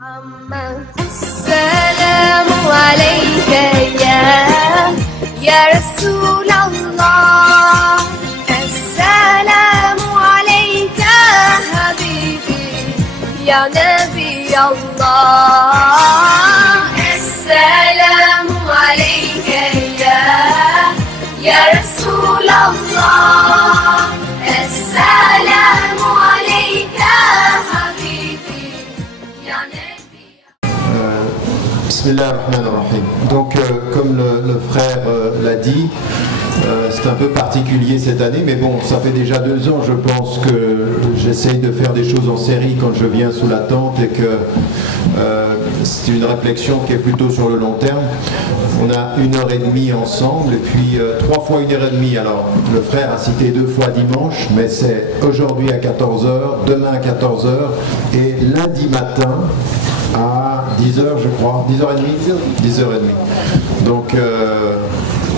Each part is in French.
السلام عليك يا رسول الله السلام عليك حبيبي يا نبي الله السلام عليك يا رسول الله السلام عليك حبيبي يا نبي. Bismillahirrahmanirrahim. Donc, comme le frère l'a dit, c'est un peu particulier cette année, mais bon, ça fait déjà 2 ans, je pense, que j'essaye de faire des choses en série quand je viens sous la tente et que c'est une réflexion qui est plutôt sur le long terme. On a 1h30 ensemble et puis 3 fois 1h30. Alors, le frère a cité 2 fois dimanche, mais c'est aujourd'hui à 14h, demain à 14h et lundi matin à 10h, je crois, 10h30. Donc,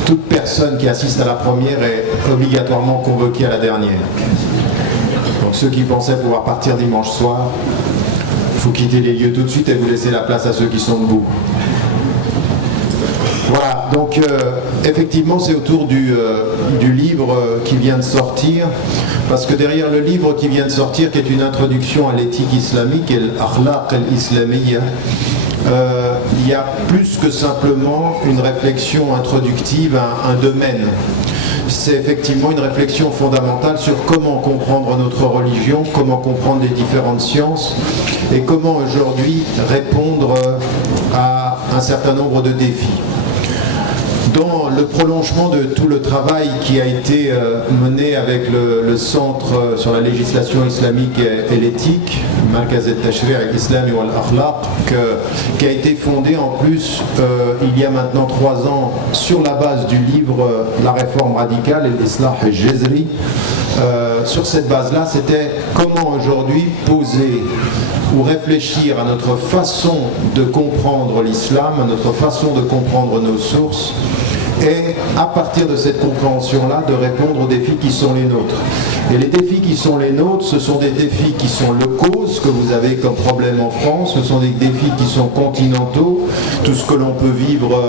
toute personne qui assiste à la première est obligatoirement convoquée à la dernière. Donc, ceux qui pensaient pouvoir partir dimanche soir, il faut quitter les lieux tout de suite et vous laisser la place à ceux qui sont debout. Voilà, donc effectivement c'est autour du livre qui vient de sortir, parce que derrière le livre qui vient de sortir, qui est une introduction à l'éthique islamique et l'akhlaq al-islamiyya, il y a plus que simplement une réflexion introductive à un domaine. C'est effectivement une réflexion fondamentale sur comment comprendre notre religion, comment comprendre les différentes sciences et comment aujourd'hui répondre à un certain nombre de défis. Dans le prolongement de tout le travail qui a été mené avec le Centre sur la législation islamique et l'éthique, Markaz al-Tashri' al-Islami wal-Akhlaq, qui a été fondé en plus il y a maintenant 3 ans sur la base du livre La réforme radicale et l'Islah al-Jazri. Sur cette base-là, c'était comment aujourd'hui poser ou réfléchir à notre façon de comprendre l'islam, à notre façon de comprendre nos sources, et à partir de cette compréhension-là, de répondre aux défis qui sont les nôtres. Et les défis qui sont les nôtres, ce sont des défis qui sont locaux, ce que vous avez comme problème en France, ce sont des défis qui sont continentaux, tout ce que l'on peut vivre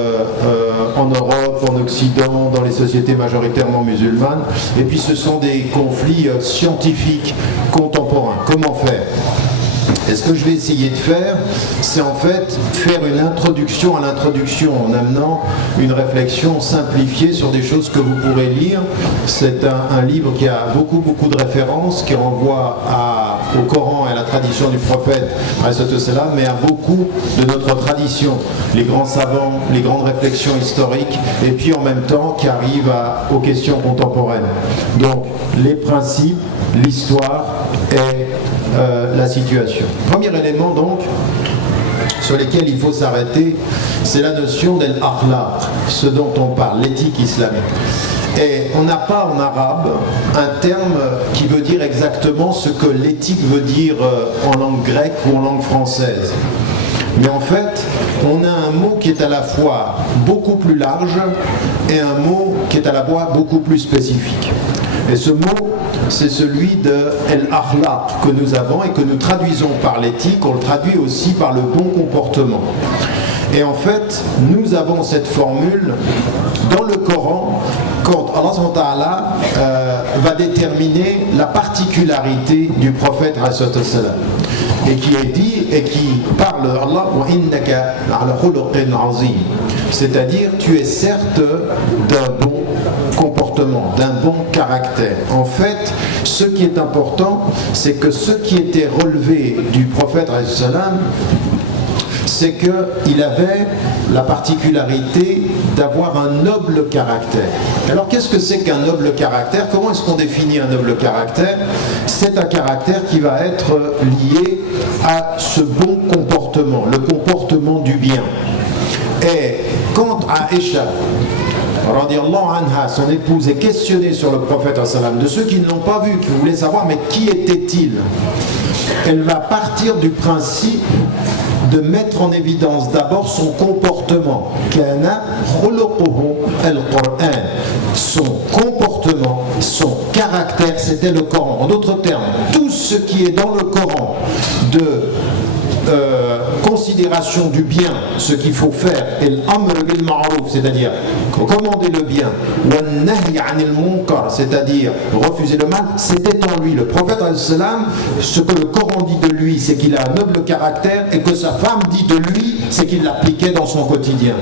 en Europe, en Occident, dans les sociétés majoritairement musulmanes, et puis ce sont des conflits scientifiques contemporains. Comment faire ? Et ce que je vais essayer de faire, c'est en fait faire une introduction à l'introduction en amenant une réflexion simplifiée sur des choses que vous pourrez lire. C'est un livre qui a beaucoup de références, qui renvoie au Coran et à la tradition du prophète, mais à beaucoup de notre tradition, les grands savants, les grandes réflexions historiques, et puis en même temps qui arrive aux questions contemporaines. Donc les principes, l'histoire et la situation. Premier élément donc sur lequel il faut s'arrêter, c'est la notion d'al-akhlaq, ce dont on parle, l'éthique islamique. Et on n'a pas en arabe un terme qui veut dire exactement ce que l'éthique veut dire en langue grecque ou en langue française. Mais en fait, on a un mot qui est à la fois beaucoup plus large et un mot qui est à la fois beaucoup plus spécifique. Et ce mot, c'est celui de al-akhlaq que nous avons et que nous traduisons par l'éthique, on le traduit aussi par le bon comportement. Et en fait, nous avons cette formule dans le Coran quand Allah va déterminer la particularité du prophète et qui est dit et qui parle Allah wa innaka ala khuluqin azim, c'est-à-dire tu es certes d'un bon comportement, d'un bon caractère. En fait, ce qui est important, c'est que ce qui était relevé du prophète c'est qu'il avait la particularité d'avoir un noble caractère. Alors qu'est-ce que c'est qu'un noble caractère ? Comment est-ce qu'on définit un noble caractère ? C'est un caractère qui va être lié à ce bon comportement, le comportement du bien. Et quand Aïcha, radiallahu anha, son épouse, est questionnée sur le prophète, de ceux qui ne l'ont pas vu, qui voulaient savoir mais qui était-il ? Elle va partir du principe de mettre en évidence d'abord son comportement. Son comportement, son caractère, c'était le Coran. En d'autres termes, tout ce qui est dans le Coran de considération du bien, ce qu'il faut faire, et l'amr bil ma'rouf, c'est-à-dire commander le bien, wa nahy anil munkar, c'est-à-dire refuser le mal, c'était en lui. Le prophète al-salam, ce que le Coran dit de lui, c'est qu'il a un noble caractère, et que sa femme dit de lui, c'est qu'il l'appliquait dans son quotidien.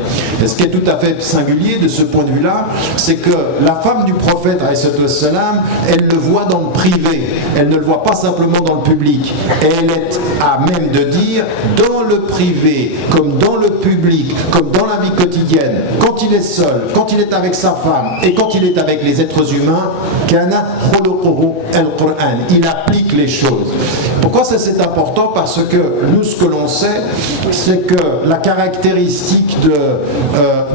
Et ce qui est tout à fait singulier de ce point de vue-là, c'est que la femme du prophète al-salam, elle le voit dans le privé, elle ne le voit pas simplement dans le public, et elle est à même de dire, dans le privé, comme dans le public, comme dans la vie quotidienne, quand il est seul, quand il est avec sa femme, et quand il est avec les êtres humains, kana khuluquhu al-Qur'an, il applique les choses. Pourquoi ça c'est important? Parce que nous, ce que l'on sait, c'est que la caractéristique de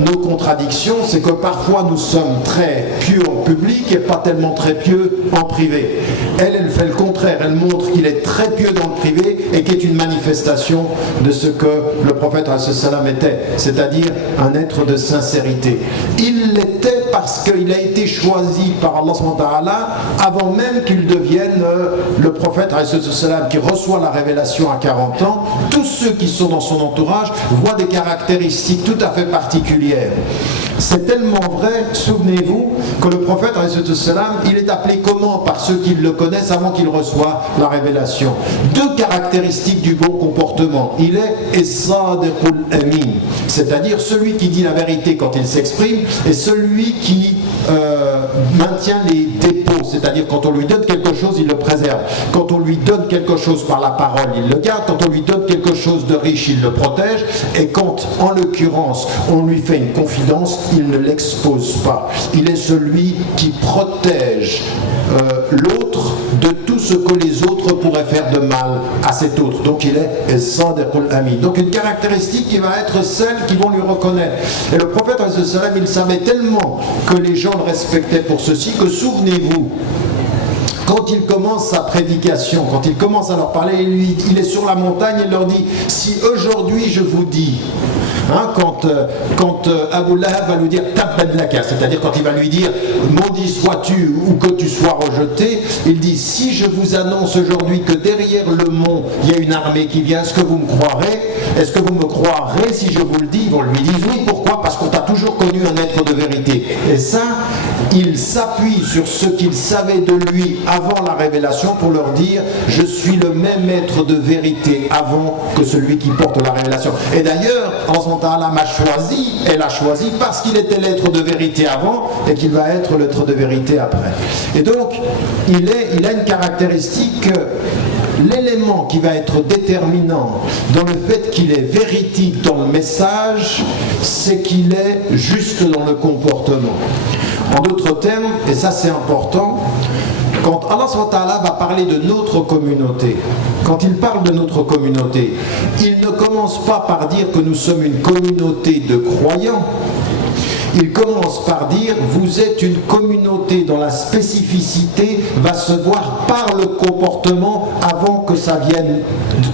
nos contradictions, c'est que parfois nous sommes très pieux en public et pas tellement très pieux en privé. Elle fait le contraire, elle montre qu'il est très pieux dans le privé et qui est une manifestation de ce que le prophète ﷺ était, c'est-à-dire un être de sincérité. Il l'était parce qu'il a été choisi par Allah SWT avant même qu'il devienne le prophète ﷺ qui reçoit la révélation à 40 ans. Tous ceux qui sont dans son entourage voient des caractéristiques tout à fait particulières. C'est tellement vrai, souvenez-vous, que le prophète ﷺ, il est appelé comment par ceux qui le connaissent avant qu'il reçoive la révélation? Deux caractéristiques du bon comportement. Il est as-sadiqul amin, c'est-à-dire celui qui dit la vérité quand il s'exprime, et celui qui maintient les dépôts, c'est-à-dire quand on lui donne quelque chose, il le préserve. Quand on lui donne quelque chose par la parole, il le garde. Quand on lui donne quelque chose de riche, il le protège. Et quand, en l'occurrence, on lui fait une confidence, il ne l'expose pas. Il est celui qui protège l'autre de tout ce que les autres pourraient faire de mal à cet autre. Donc il est as-sadiqul amin. Donc une caractéristique qui va être celle qui vont lui reconnaître. Et le prophète, il savait tellement que les gens le respectaient pour ceci, que souvenez-vous, quand il commence sa prédication, quand il commence à leur parler, il est sur la montagne, il leur dit, si aujourd'hui je vous dis, quand Abu Lahab va lui dire Tabban laka, c'est-à-dire quand il va lui dire maudit sois-tu ou que tu sois rejeté, il dit, si je vous annonce aujourd'hui que derrière le mont il y a une armée qui vient, est-ce que vous me croirez? Est-ce que vous me croirez si je vous le dis? Ils lui disent oui. Pourquoi? Parce qu'on t'a toujours connu un être de vérité. Et ça, il s'appuie sur ce qu'il savait de lui avant la révélation pour leur dire, je suis le même être de vérité avant que celui qui porte la révélation. Et d'ailleurs, Allah m'a choisi, elle a choisi parce qu'il était l'être de vérité avant et qu'il va être l'être de vérité après. Et donc, il a une caractéristique, l'élément qui va être déterminant dans le fait qu'il est véridique dans le message, c'est qu'il est juste dans le comportement. En d'autres termes, et ça c'est important, quand Allah SWT va parler de notre communauté, quand il parle de notre communauté, il ne commence pas par dire que nous sommes une communauté de croyants. Il commence par dire, vous êtes une communauté dont la spécificité va se voir par le comportement avant que ça vienne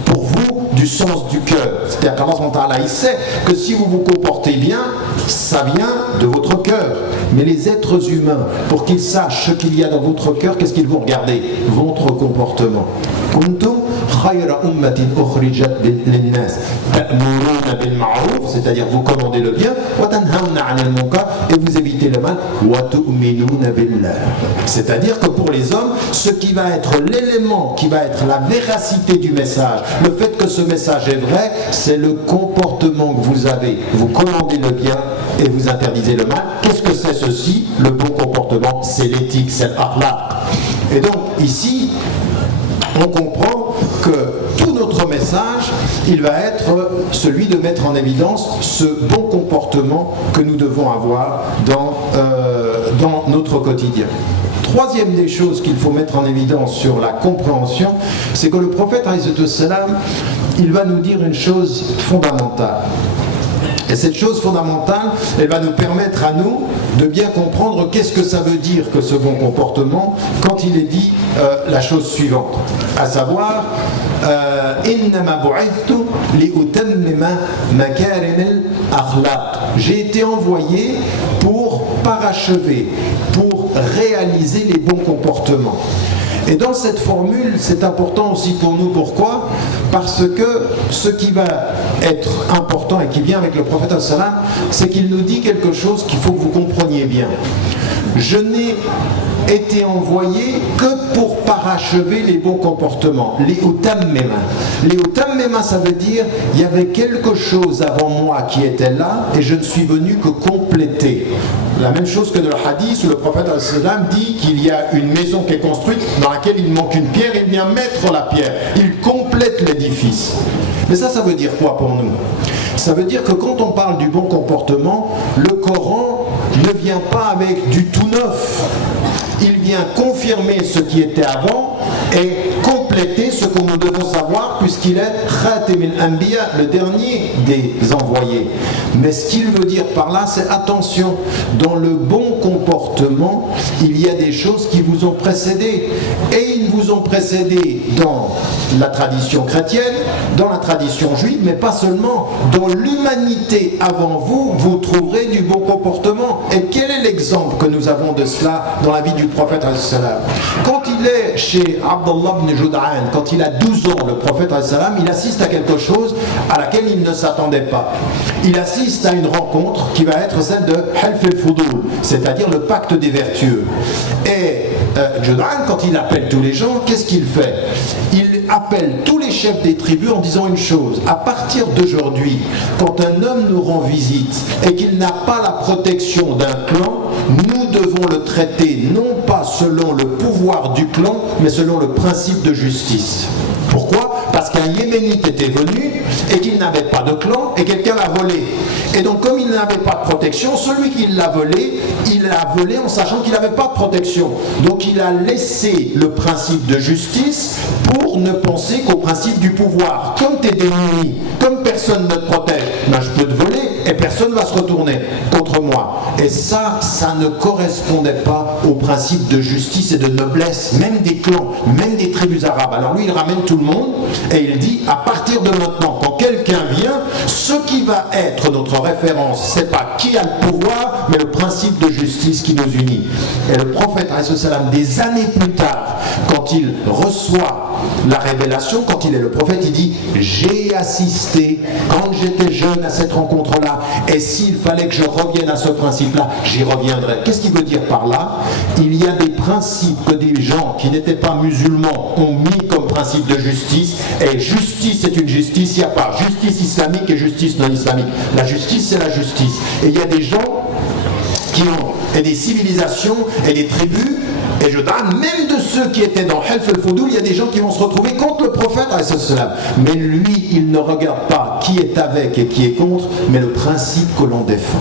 pour vous du sens du cœur. C'est-à-dire qu'Allah, il sait que si vous vous comportez bien, ça vient de votre cœur. Mais les êtres humains, pour qu'ils sachent ce qu'il y a dans votre cœur, qu'est-ce qu'ils vont regarder? Votre comportement. Kuntum khayra ummatin ukhrijat lin-nas ta'muruna bil ma'ruf, c'est-à-dire vous commandez le bien, wa tanhauna 'anil munkar, et vous évitez le mal, wa tu'minuna billah. C'est-à-dire que pour les hommes, ce qui va être l'élément qui va être la véracité du message, le fait que ce message est vrai, c'est le comportement que vous avez. Vous commandez le bien et vous interdisez le mal. Qu'est-ce que c'est ceci? Le bon comportement, c'est l'éthique, c'est l'akhlaq. Et donc ici, on comprend que tout notre message, il va être celui de mettre en évidence ce bon comportement que nous devons avoir dans notre quotidien. Troisième des choses qu'il faut mettre en évidence sur la compréhension, c'est que le prophète, il va nous dire une chose fondamentale. Et cette chose fondamentale, elle va nous permettre à nous de bien comprendre qu'est-ce que ça veut dire que ce bon comportement quand il est dit la chose suivante, à savoir innama bu'ithtu li'utammima makarim al-akhlaq. J'ai été envoyé pour pour parachever, pour réaliser les bons comportements. Et dans cette formule, c'est important aussi pour nous. Pourquoi? Parce que ce qui va être important et qui vient avec le prophète sallam, c'est qu'il nous dit quelque chose qu'il faut que vous compreniez bien. Je n'ai été envoyé que pour parachever les bons comportements. Les utammima. Les utammima, ça veut dire il y avait quelque chose avant moi qui était là et je ne suis venu que compléter. La même chose que dans le hadith où le prophète sallam dit qu'il y a une maison qui est construite dans laquelle il manque une pierre, il vient mettre la pierre. Il complète l'édifice. Mais ça veut dire quoi pour nous? Ça veut dire que quand on parle du bon comportement, le Coran ne vient pas avec du tout neuf. Il vient confirmer ce qui était avant et compléter ce que nous devons savoir puisqu'il est Khatim al-Anbiya, le dernier des envoyés. Mais ce qu'il veut dire par là, c'est attention, dans le bon comportement, il y a des choses qui vous ont précédé. Et ils vous ont précédé dans la tradition chrétienne, dans la tradition juive, mais pas seulement. Dans l'humanité avant vous, vous trouverez du bon comportement. Et quel est l'exemple que nous avons de cela dans la vie du prophète ﷺ? Quand il est chez Abdullah ibn Jud'an, quand il a 12 ans, le prophète ﷺ, il assiste à quelque chose à laquelle il ne s'attendait pas. Il assiste à une rencontre qui va être celle de Half al-Fudul, c'est-à-dire le pacte des vertueux. Et Jud'an, quand il appelle tous les gens, qu'est-ce qu'il fait? Il appelle tous les chefs des tribus en disant une chose: à partir d'aujourd'hui, quand un homme nous rend visite et qu'il n'a pas la protection d'un clan, nous devons le traiter non pas selon le pouvoir du clan, mais selon le principe de justice. Pourquoi? Parce qu'un Yéménite était venu et qu'il n'avait pas de clan et quelqu'un l'a volé. Et donc comme il n'avait pas de protection, celui qui l'a volé, il l'a volé en sachant qu'il n'avait pas de protection. Donc il a laissé le principe de justice pour ne penser qu'au principe du pouvoir. Comme tu es démuni, comme personne ne te protège, ben je peux te voler et personne ne va se retourner contre moi. Et ça ne correspondait pas au principe de justice et de noblesse, même des clans, même des tribus arabes. Alors lui, il ramène tout le monde et il dit, à partir de maintenant, quand quelqu'un vient, ce qui va être notre référence, c'est pas qui a le pouvoir, mais le principe de justice qui nous unit. Et le prophète, des années plus tard, quand il reçoit la révélation, quand il est le prophète, il dit, j'ai assisté quand j'étais jeune à cette rencontre-là, et s'il fallait que je revienne à ce principe-là, j'y reviendrai. Qu'est-ce qu'il veut dire par là? Il y a des principes que des gens qui n'étaient pas musulmans ont mis comme principe de justice, et justice c'est une justice, il n'y a pas justice islamique et justice non islamique. La justice c'est la justice. Et il y a des gens qui ont, et des civilisations et des tribus, et je donne même de ceux qui étaient dans Half al-Fudul, il y a des gens qui vont se retrouver contre le prophète, mais lui il ne regarde pas qui est avec et qui est contre, mais le principe que l'on défend.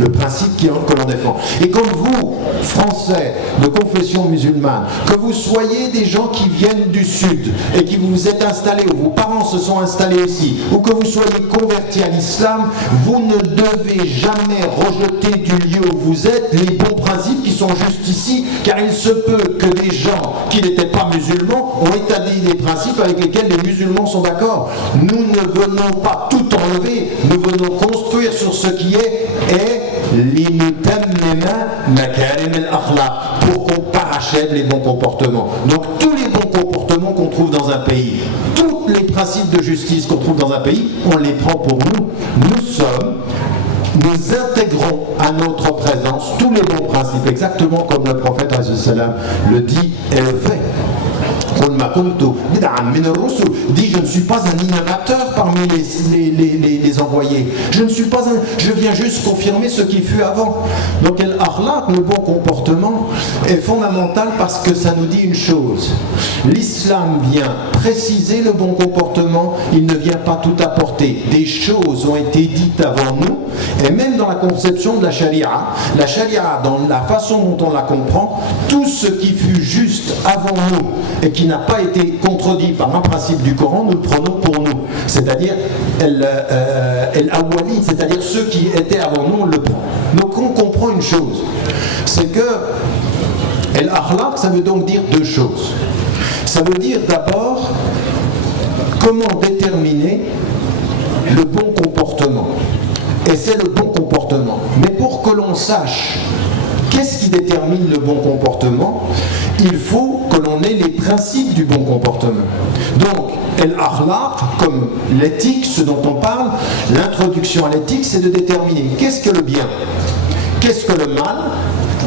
Le principe que l'on défend. Et comme vous, Français de confession musulmane, que vous soyez des gens qui viennent du Sud et qui vous êtes installés, ou vos parents se sont installés ici, ou que vous soyez convertis à l'islam, vous ne devez jamais rejeter du lieu où vous êtes les bons principes qui sont juste ici, car il se peut que des gens qui n'étaient pas musulmans ont établi des principes avec lesquels les musulmans sont d'accord. Nous ne venons pas tout enlever, nous venons construire sur ce qui est pour qu'on parachève les bons comportements. Donc tous les bons comportements qu'on trouve dans un pays, tous les principes de justice qu'on trouve dans un pays, on les prend pour nous. Nous intégrons à notre présence tous les bons principes, exactement comme le prophète le dit et le fait. Dit, je ne suis pas un innovateur parmi les envoyés. Je viens juste confirmer ce qui fut avant. Donc le bon comportement est fondamental parce que ça nous dit une chose. L'islam vient préciser le bon comportement, il ne vient pas tout apporter. Des choses ont été dites avant nous, et même dans la conception de la charia, dans la façon dont on la comprend, tout ce qui fut juste avant nous et qui n'a pas été contredit par un principe du Coran, nous le prenons pour nous. C'est-à-dire al-awwali, c'est-à-dire ceux qui étaient avant nous, on le prend. Donc on comprend une chose, c'est que al-akhlaq, ça veut donc dire deux choses. Ça veut dire d'abord comment déterminer le bon comportement. Et c'est le bon comportement comportement. Mais pour que l'on sache qu'est-ce qui détermine le bon comportement, il faut que l'on ait les principes du bon comportement. Donc, el-akhlaq, comme l'éthique, ce dont on parle, l'introduction à l'éthique, c'est de déterminer qu'est-ce que le bien, qu'est-ce que le mal,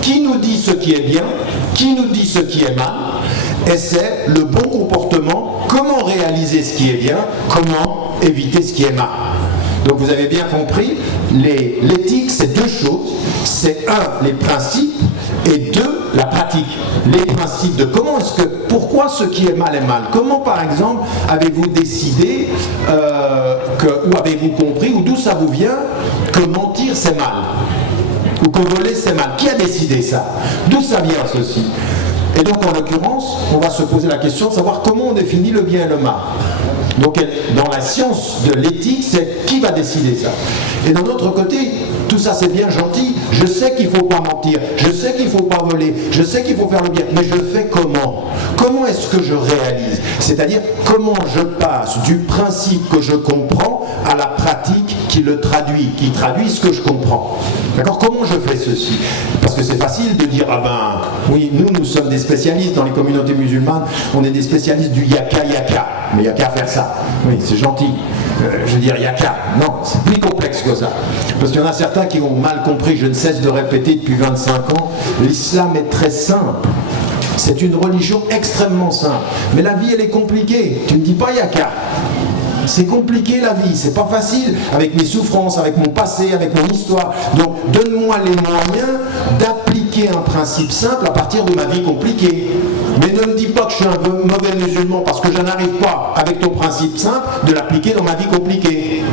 qui nous dit ce qui est bien, qui nous dit ce qui est mal, et c'est le bon comportement, comment réaliser ce qui est bien, comment éviter ce qui est mal. Donc vous avez bien compris, l'éthique c'est deux choses, c'est un, les principes, et deux, la pratique. Les principes de pourquoi ce qui est mal, comment par exemple avez-vous décidé, ou avez-vous compris, ou d'où ça vous vient, que mentir c'est mal, ou que voler c'est mal. Qui a décidé ça? D'où ça vient ceci? Et donc en l'occurrence, on va se poser la question de savoir comment on définit le bien et le mal. Donc dans la science de l'éthique, c'est qui va décider ça. Et d'un autre côté, tout ça c'est bien gentil, je sais qu'il ne faut pas mentir, je sais qu'il ne faut pas voler, je sais qu'il faut faire le bien, mais je le fais comment? Comment est-ce que je réalise? C'est-à-dire comment je passe du principe que je comprends à la pratique qui le traduit, qui traduit ce que je comprends. D'accord? Comment je fais ceci? Parce que c'est facile de dire, ah ben, oui, nous sommes des spécialistes dans les communautés musulmanes, on est des spécialistes du yaka, mais il n'y a qu'à faire ça. Oui, c'est gentil. Je veux dire, yaka. Non, c'est plus complexe que ça. Parce qu'il y en a certains qui ont mal compris, je ne cesse de répéter depuis 25 ans, l'islam est très simple. C'est une religion extrêmement simple. Mais la vie, elle est compliquée. Tu ne dis pas yaka. C'est compliqué la vie, c'est pas facile, avec mes souffrances, avec mon passé, avec mon histoire. Donc donne-moi les moyens d'appliquer un principe simple à partir de ma vie compliquée. Mais ne me dis pas que je suis un mauvais musulman parce que je n'arrive pas, avec ton principe simple, de l'appliquer dans ma vie compliquée.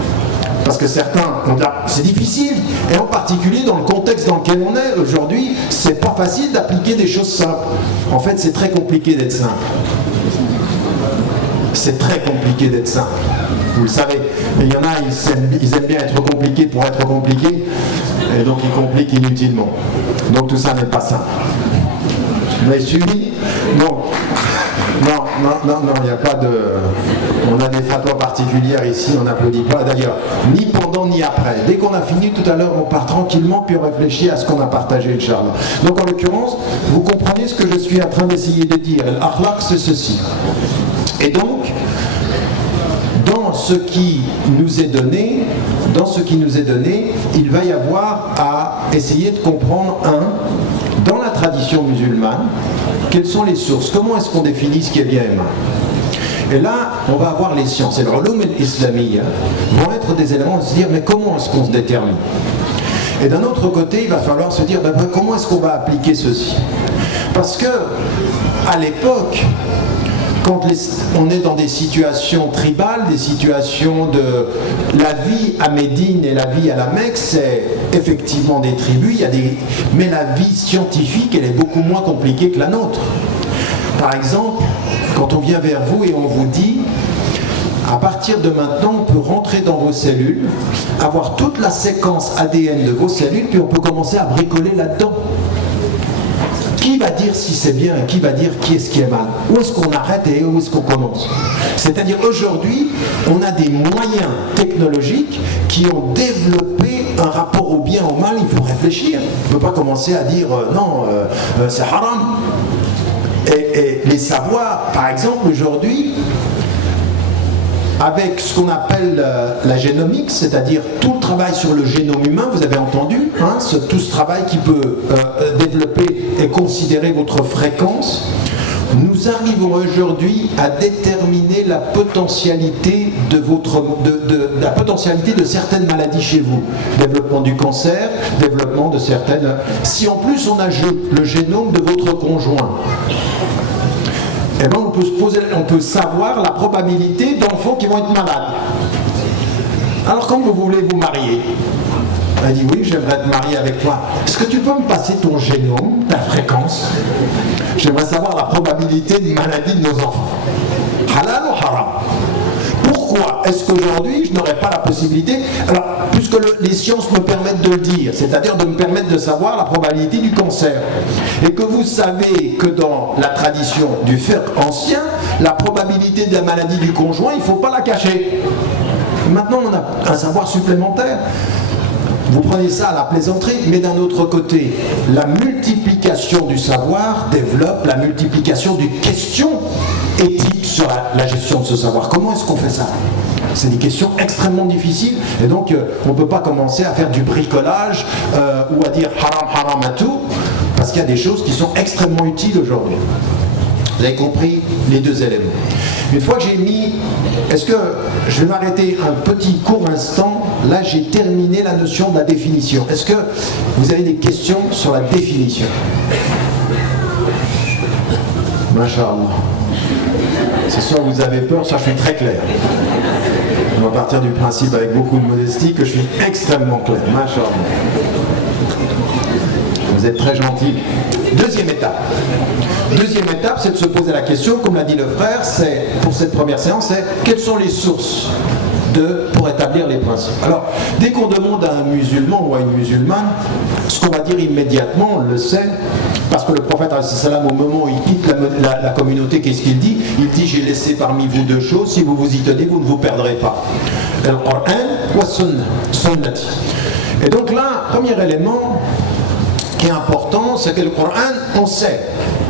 Parce que certains, c'est difficile, et en particulier dans le contexte dans lequel on est aujourd'hui, c'est pas facile d'appliquer des choses simples. En fait, c'est très compliqué d'être simple. C'est très compliqué d'être simple. Vous le savez. Et il y en a, ils aiment bien être compliqués pour être compliqués, et donc ils compliquent inutilement. Donc tout ça n'est pas simple. Vous m'avez suivi? Non, il n'y a pas de... On a des fatwas particulières ici, on n'applaudit pas. D'ailleurs, ni pendant ni après. Dès qu'on a fini tout à l'heure, on part tranquillement, puis on réfléchit à ce qu'on a partagé, Inch'Allah. Donc en l'occurrence, vous comprenez ce que je suis en train d'essayer de dire. L'akhlaq, c'est ceci. Et donc, dans ce qui nous est donné, il va y avoir à essayer de comprendre, dans la tradition musulmane, quelles sont les sources, comment est-ce qu'on définit ce qui est bien et mal. Et là, on va avoir les sciences, et le ulum al-islamiyya vont être des éléments de se dire, mais comment est-ce qu'on se détermine? Et d'un autre côté, il va falloir se dire, comment est-ce qu'on va appliquer ceci? Parce que, à l'époque, quand on est dans des situations tribales, des situations de la vie à Médine et la vie à la Mecque, c'est effectivement des tribus, mais la vie scientifique, elle est beaucoup moins compliquée que la nôtre. Par exemple, quand on vient vers vous et on vous dit, à partir de maintenant, on peut rentrer dans vos cellules, avoir toute la séquence ADN de vos cellules, puis on peut commencer à bricoler là-dedans. Qui va dire si c'est bien et qui va dire qui est-ce qui est mal? Où est-ce qu'on arrête et où est-ce qu'on commence? C'est-à-dire aujourd'hui, on a des moyens technologiques qui ont développé un rapport au bien, au mal. Il faut réfléchir. On ne peut pas commencer à dire non, c'est haram. Et les savoirs, par exemple, aujourd'hui, avec ce qu'on appelle la génomique, c'est-à-dire tout le travail sur le génome humain, vous avez entendu, tout ce travail qui peut développer et considérer votre fréquence, nous arrivons aujourd'hui à déterminer la potentialité de certaines maladies chez vous. Développement du cancer, développement de certaines... Si en plus on ajoute le génome de votre conjoint, eh bien, on peut savoir la probabilité d'enfants qui vont être malades. Alors quand vous voulez vous marier, elle dit oui, j'aimerais te marier avec toi. Est-ce que tu peux me passer ton génome, ta fréquence? J'aimerais savoir la probabilité de maladie de nos enfants. Halal ou haram? Pourquoi est-ce qu'aujourd'hui je n'aurais pas la possibilité? Alors, puisque les sciences me permettent de le dire, c'est-à-dire de me permettre de savoir la probabilité du cancer, et que vous savez que dans la tradition du fiqh ancien, la probabilité de la maladie du conjoint, il ne faut pas la cacher. Maintenant, on a un savoir supplémentaire. vous prenez ça à la plaisanterie, mais d'un autre côté, la multiplication du savoir développe la multiplication d'une question éthique sur la gestion de ce savoir. Comment est-ce qu'on fait ça? C'est des questions extrêmement difficiles et donc on ne peut pas commencer à faire du bricolage ou à dire haram haram à tout, parce qu'il y a des choses qui sont extrêmement utiles aujourd'hui. Vous avez compris les deux éléments. Une fois que j'ai mis, est-ce que je vais m'arrêter un petit court instant, là j'ai terminé la notion de la définition. Est-ce que vous avez des questions sur la définition? Masha'Allah. C'est soit vous avez peur, soit je suis très clair. On va partir du principe avec beaucoup de modestie que je suis extrêmement clair. Masha'Allah. Vous êtes très gentil. Deuxième étape. Deuxième étape, c'est de se poser la question, comme l'a dit le frère, c'est pour cette première séance, c'est quelles sont les sources pour établir les principes. Alors, dès qu'on demande à un musulman ou à une musulmane, ce qu'on va dire immédiatement, on le sait, parce que le prophète, au moment où il quitte la communauté, qu'est-ce qu'il dit? Il dit, j'ai laissé parmi vous deux choses, si vous vous y tenez, vous ne vous perdrez pas. Le Coran ou Sunnati. Et donc là, premier élément qui est important, c'est que le Coran, on sait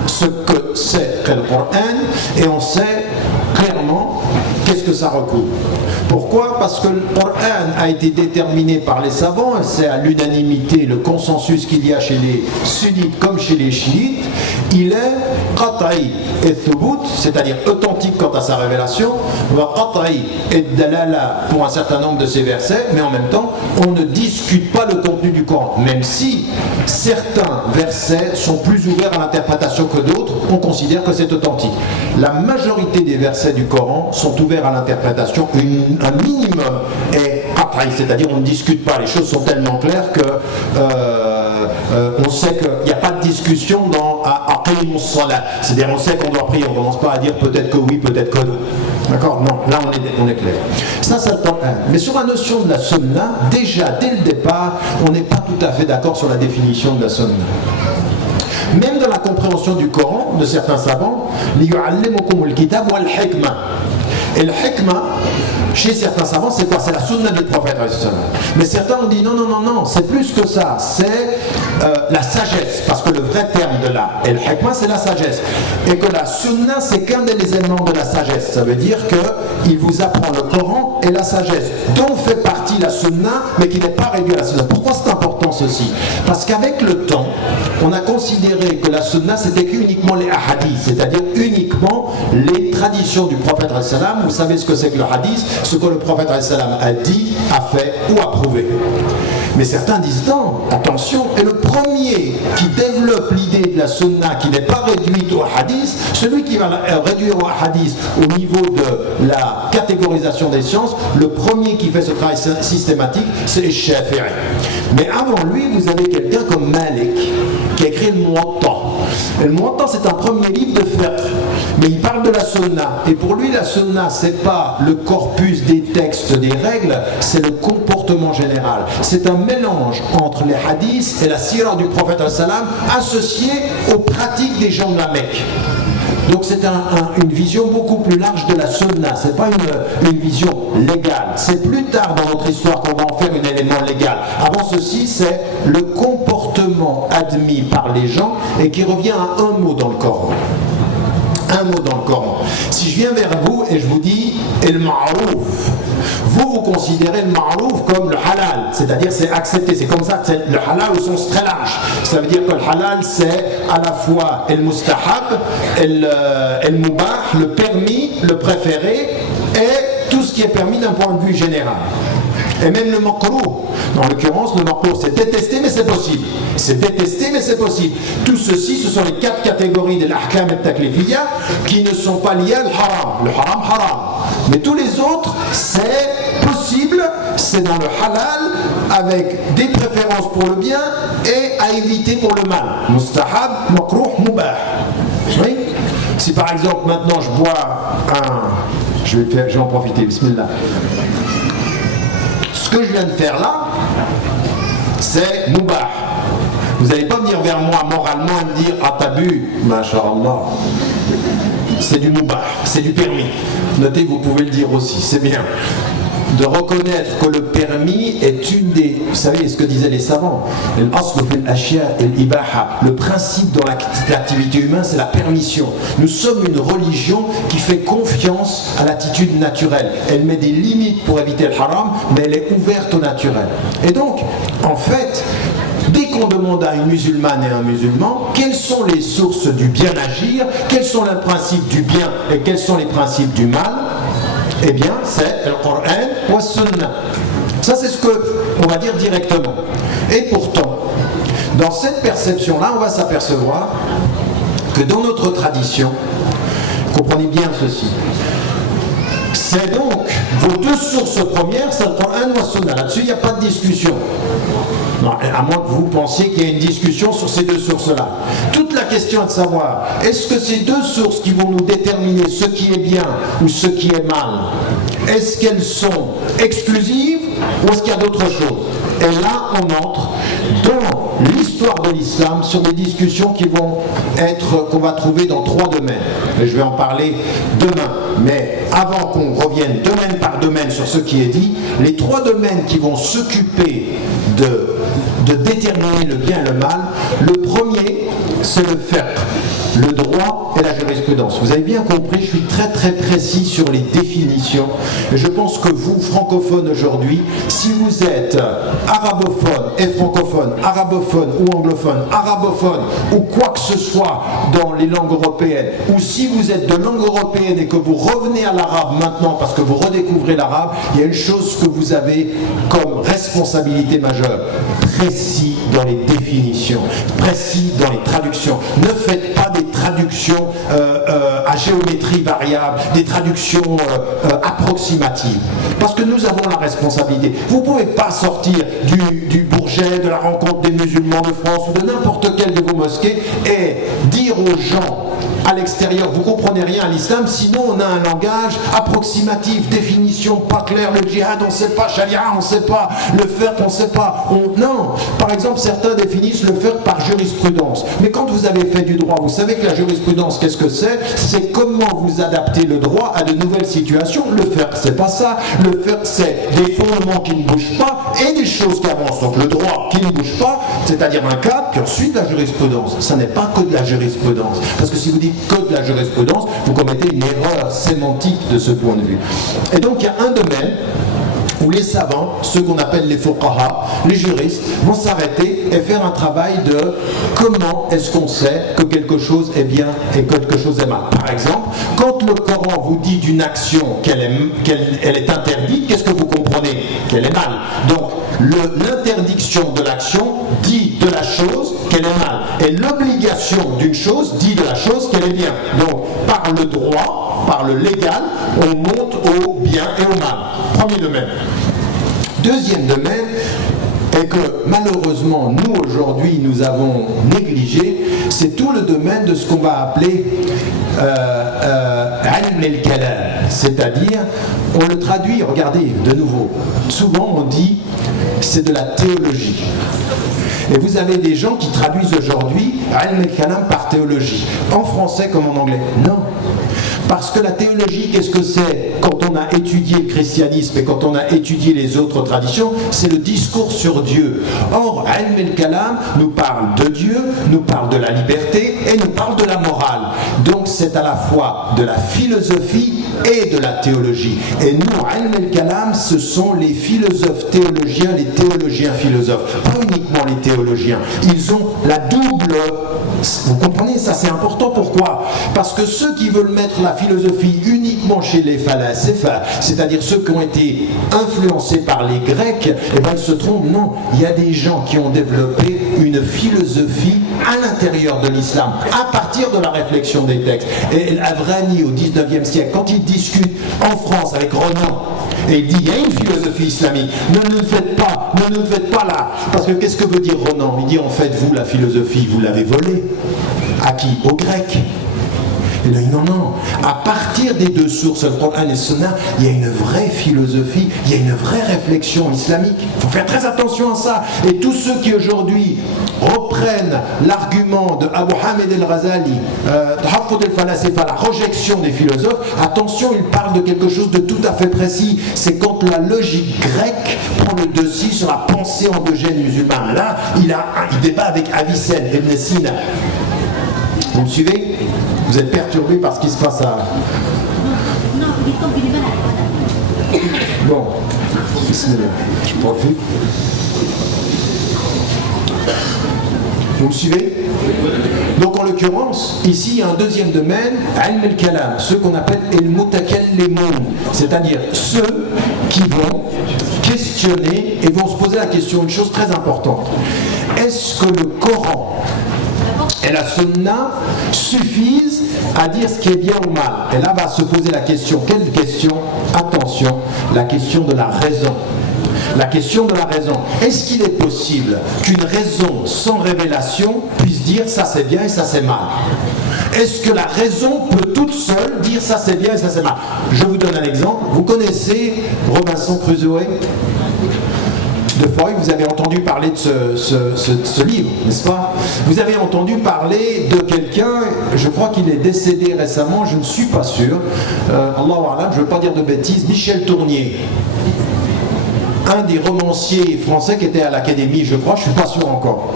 ce que c'est que le Coran et on sait clairement qu'est-ce que ça recouvre. Pourquoi? Parce que le Coran a été déterminé par les savants, et c'est à l'unanimité, le consensus qu'il y a chez les sunnites comme chez les chiites, il est qat'i et thubut, c'est-à-dire authentique quant à sa révélation, wa qat'i et dalala pour un certain nombre de ces versets, mais en même temps, on ne discute pas le contenu du Coran, même si certains versets sont plus ouverts à l'interprétation que d'autres, on considère que c'est authentique. La majorité des versets du Coran sont ouverts à l'interprétation, un minimum est qat'i, c'est-à-dire on ne discute pas, les choses sont tellement claires que on sait qu'il n'y a pas de discussion dans aqimus salat, c'est-à-dire on sait qu'on doit prier, on ne commence pas à dire peut-être que oui, peut-être que non. D'accord? Non, là on est clair. Ça le temps. Mais sur la notion de la sunna, déjà dès le départ, on n'est pas tout à fait d'accord sur la définition de la sunna. Même dans la compréhension du Coran de certains savants, liyu'allimukum al-kitab wal hikma. Et le hikma, chez certains savants, c'est quoi? C'est la sunna du prophète. Mais certains ont dit non, c'est plus que ça, c'est la sagesse, parce que le vrai terme de la et le hikma, c'est la sagesse. Et que la sunna, c'est qu'un des éléments de la sagesse. Ça veut dire qu'il vous apprend le Coran et la sagesse, dont fait partie la sunna, mais qui n'est pas réduit à la sunna. Pourquoi c'est important ceci? Parce qu'avec le temps, on a considéré que la sunna, c'était uniquement les hadiths, c'est-à-dire uniquement les traditions du prophète. Vous savez ce que c'est que le hadith? Ce que le prophète a dit, a fait ou a prouvé. Mais certains disent non, attention, et le premier qui développe l'idée de la sunna qui n'est pas réduite au hadith, celui qui va réduire au hadith au niveau de la catégorisation des sciences, le premier qui fait ce travail systématique, c'est Shafi'i. Mais avant lui, vous avez quelqu'un comme Malik, qui a écrit le Muwatta. Et le Muwatta, c'est un premier livre de fiqh, mais il parle de la sunna. Et pour lui, la sunna, c'est pas le corpus des textes, des règles, c'est le comportement général. C'est un mélange entre les hadiths et la sira du prophète associé aux pratiques des gens de la Mecque. Donc c'est une vision beaucoup plus large de la sunna, c'est pas une vision légale. C'est plus tard dans notre histoire qu'on va en faire un élément légal. Avant ceci, c'est le comportement admis par les gens et qui revient à un mot dans le Coran. Un mot dans le Coran. Si je viens vers vous et je vous dis el ma'rouf, vous considérez le ma'rouf comme le halal, c'est-à-dire c'est accepté, c'est comme ça que c'est le halal au sens très large. Ça veut dire que le halal c'est à la fois el mustahab, el mubah, le permis, le préféré et tout ce qui est permis d'un point de vue général. Et même le makrouh, dans l'occurrence le makrouh c'est détesté mais c'est possible. C'est détesté mais c'est possible. Tout ceci, ce sont les 4 catégories de l'ahkam et taklifiyya qui ne sont pas liées au haram. Le haram, haram. Mais tous les autres, c'est possible, c'est dans le halal avec des préférences pour le bien et à éviter pour le mal. Mustahab, makrouh, mubah. Oui? Si par exemple maintenant je bois je vais en profiter, bismillah. Ce que je viens de faire là, c'est mubah. Vous n'allez pas venir vers moi moralement et me dire ah t'as bu, masha'Allah. C'est du mubah, c'est du permis. Notez, vous pouvez le dire aussi, c'est bien. de reconnaître que le permis est une des... Vous savez ce que disaient les savants, le principe dans l'activité humaine, c'est la permission. Nous sommes une religion qui fait confiance à l'attitude naturelle. Elle met des limites pour éviter le haram, mais elle est ouverte au naturel. Et donc, en fait, dès qu'on demande à une musulmane et un musulman quelles sont les sources du bien agir, quels sont les principes du bien et quels sont les principes du mal, eh bien, c'est le Coran ou le Sunna. Ça, c'est ce qu'on va dire directement. Et pourtant, dans cette perception-là, on va s'apercevoir que dans notre tradition, comprenez bien ceci, c'est donc vos deux sources premières, c'est le Coran ou le Sunna. Là-dessus, il n'y a pas de discussion. Non, à moins que vous pensiez qu'il y ait une discussion sur ces deux sources-là. Toute la question est de savoir, est-ce que ces deux sources qui vont nous déterminer ce qui est bien ou ce qui est mal, est-ce qu'elles sont exclusives ou est-ce qu'il y a d'autres choses? Et là, on entre dans l'histoire de l'islam sur des discussions qui vont être, qu'on va trouver dans trois domaines. Et je vais en parler demain. Mais avant qu'on revienne domaine par domaine sur ce qui est dit, les trois domaines qui vont s'occuper de déterminer le bien et le mal, le premier, c'est le fiqh, le droit et la jurisprudence. Vous avez bien compris, je suis très très précis sur les définitions. Et je pense que vous, francophones aujourd'hui, si vous êtes arabophone et francophone, arabophone ou anglophone, arabophone ou quoi que ce soit dans les langues européennes, ou si vous êtes de langue européenne et que vous revenez à l'arabe maintenant parce que vous redécouvrez l'arabe, il y a une chose que vous avez comme responsabilité majeure: précis dans les définitions, précis dans les traductions. Ne faites pas des traductions à géométrie variable, des traductions approximatives, parce que nous avons la responsabilité. Vous ne pouvez pas sortir du Bourget, de la rencontre des musulmans de France ou de n'importe quelle de vos mosquées et dire aux gens à l'extérieur, vous comprenez rien à l'islam, sinon on a un langage approximatif, définition pas claire, le djihad on ne sait pas, charia on ne sait pas, le fiqh on ne sait pas. Non, par exemple certains définissent le fiqh par jurisprudence, mais quand vous avez fait du droit, vous savez que la jurisprudence, qu'est-ce que c'est? C'est comment vous adaptez le droit à de nouvelles situations. Le fiqh c'est pas ça, le fiqh c'est des fondements qui ne bougent pas et des choses qui avancent. Donc le droit qui ne bouge pas, c'est-à-dire un cadre, puis ensuite la jurisprudence. Ça n'est pas que de la jurisprudence, parce que si vous dites que de la jurisprudence, vous commettez une erreur sémantique de ce point de vue. Et donc il y a un domaine où les savants, ceux qu'on appelle les fuqaha, les juristes, vont s'arrêter et faire un travail de comment est-ce qu'on sait que quelque chose est bien et que quelque chose est mal. Par exemple, quand le Coran vous dit d'une action qu'elle est interdite, qu'est-ce que vous comprenez? Qu'elle est mal. Donc l'interdiction de l'action dit de la chose qu'elle est mal. Et l'obligation d'une chose dit de la chose qu'elle est bien. Donc par le droit, par le légal, on monte au bien et au mal. Premier domaine. Deuxième domaine est que malheureusement nous aujourd'hui nous avons négligé, c'est tout le domaine de ce qu'on va appeler ilm al-kalam, c'est-à-dire on le traduit, regardez de nouveau, souvent on dit c'est de la théologie. Et vous avez des gens qui traduisent aujourd'hui ilm al-kalam par théologie, en français comme en anglais. Non. Parce que la théologie, qu'est-ce que c'est? Quand on a étudié le christianisme et quand on a étudié les autres traditions, c'est le discours sur Dieu. Or, ilm al-kalam nous parle de Dieu, nous parle de la liberté et nous parle de la morale. Donc c'est à la fois de la philosophie et de la théologie. Et nous, ilm al-kalam, ce sont les philosophes théologiens, les théologiens philosophes. Pas uniquement les théologiens. Ils ont la double... Vous comprenez, ça c'est important. Pourquoi? Parce que ceux qui veulent mettre la philosophie uniquement chez les phalasépha, c'est-à-dire ceux qui ont été influencés par les Grecs, eh bien ils se trompent. Non, il y a des gens qui ont développé une philosophie à l'intérieur de l'islam, à partir de la réflexion des textes. Et Avrani, au 19e siècle, quand il discute en France avec Renan, et il dit, il y a une philosophie islamique, ne nous faites pas là. Parce que qu'est-ce que veut dire Renan? Il dit, en fait, vous, la philosophie, vous l'avez volée. À qui? Aux Grecs. Il dit, non, à partir des deux sources, le Coran et le Sunna, il y a une vraie philosophie, il y a une vraie réflexion islamique. Il faut faire très attention à ça. Et tous ceux qui aujourd'hui reprennent l'argument de Abu Hamid al-Ghazali, Tahaffud al-Falasifa, la rejection des philosophes, attention, il parle de quelque chose de tout à fait précis. C'est quand la logique grecque prend le dessus sur la pensée endogène musulmane. Là, il débat avec Avicenne, Ibn Sina. Vous me suivez? Vous êtes perturbé par ce qui se passe à... Bon, je profite. Vous me suivez? Donc en l'occurrence, ici il y a un deuxième domaine, ilm al-kalam, ceux qu'on appelle al-mutakallimun, c'est-à-dire ceux qui vont questionner et vont se poser la question, une chose très importante. Est-ce que le Coran et la Sunna suffisent à dire ce qui est bien ou mal? Et là va se poser la question. Quelle question? Attention, la question de la raison. La question de la raison. Est-ce qu'il est possible qu'une raison sans révélation puisse dire ça c'est bien et ça c'est mal? Est-ce que la raison peut toute seule dire ça c'est bien et ça c'est mal? Je vous donne un exemple. Vous connaissez Robinson Crusoe de Foy, vous avez entendu parler de ce livre, n'est-ce pas? Vous avez entendu parler de quelqu'un, je crois qu'il est décédé récemment, je ne suis pas sûr, Allahu A'lam, je ne veux pas dire de bêtises, Michel Tournier, un des romanciers français qui était à l'Académie, je crois, je ne suis pas sûr encore.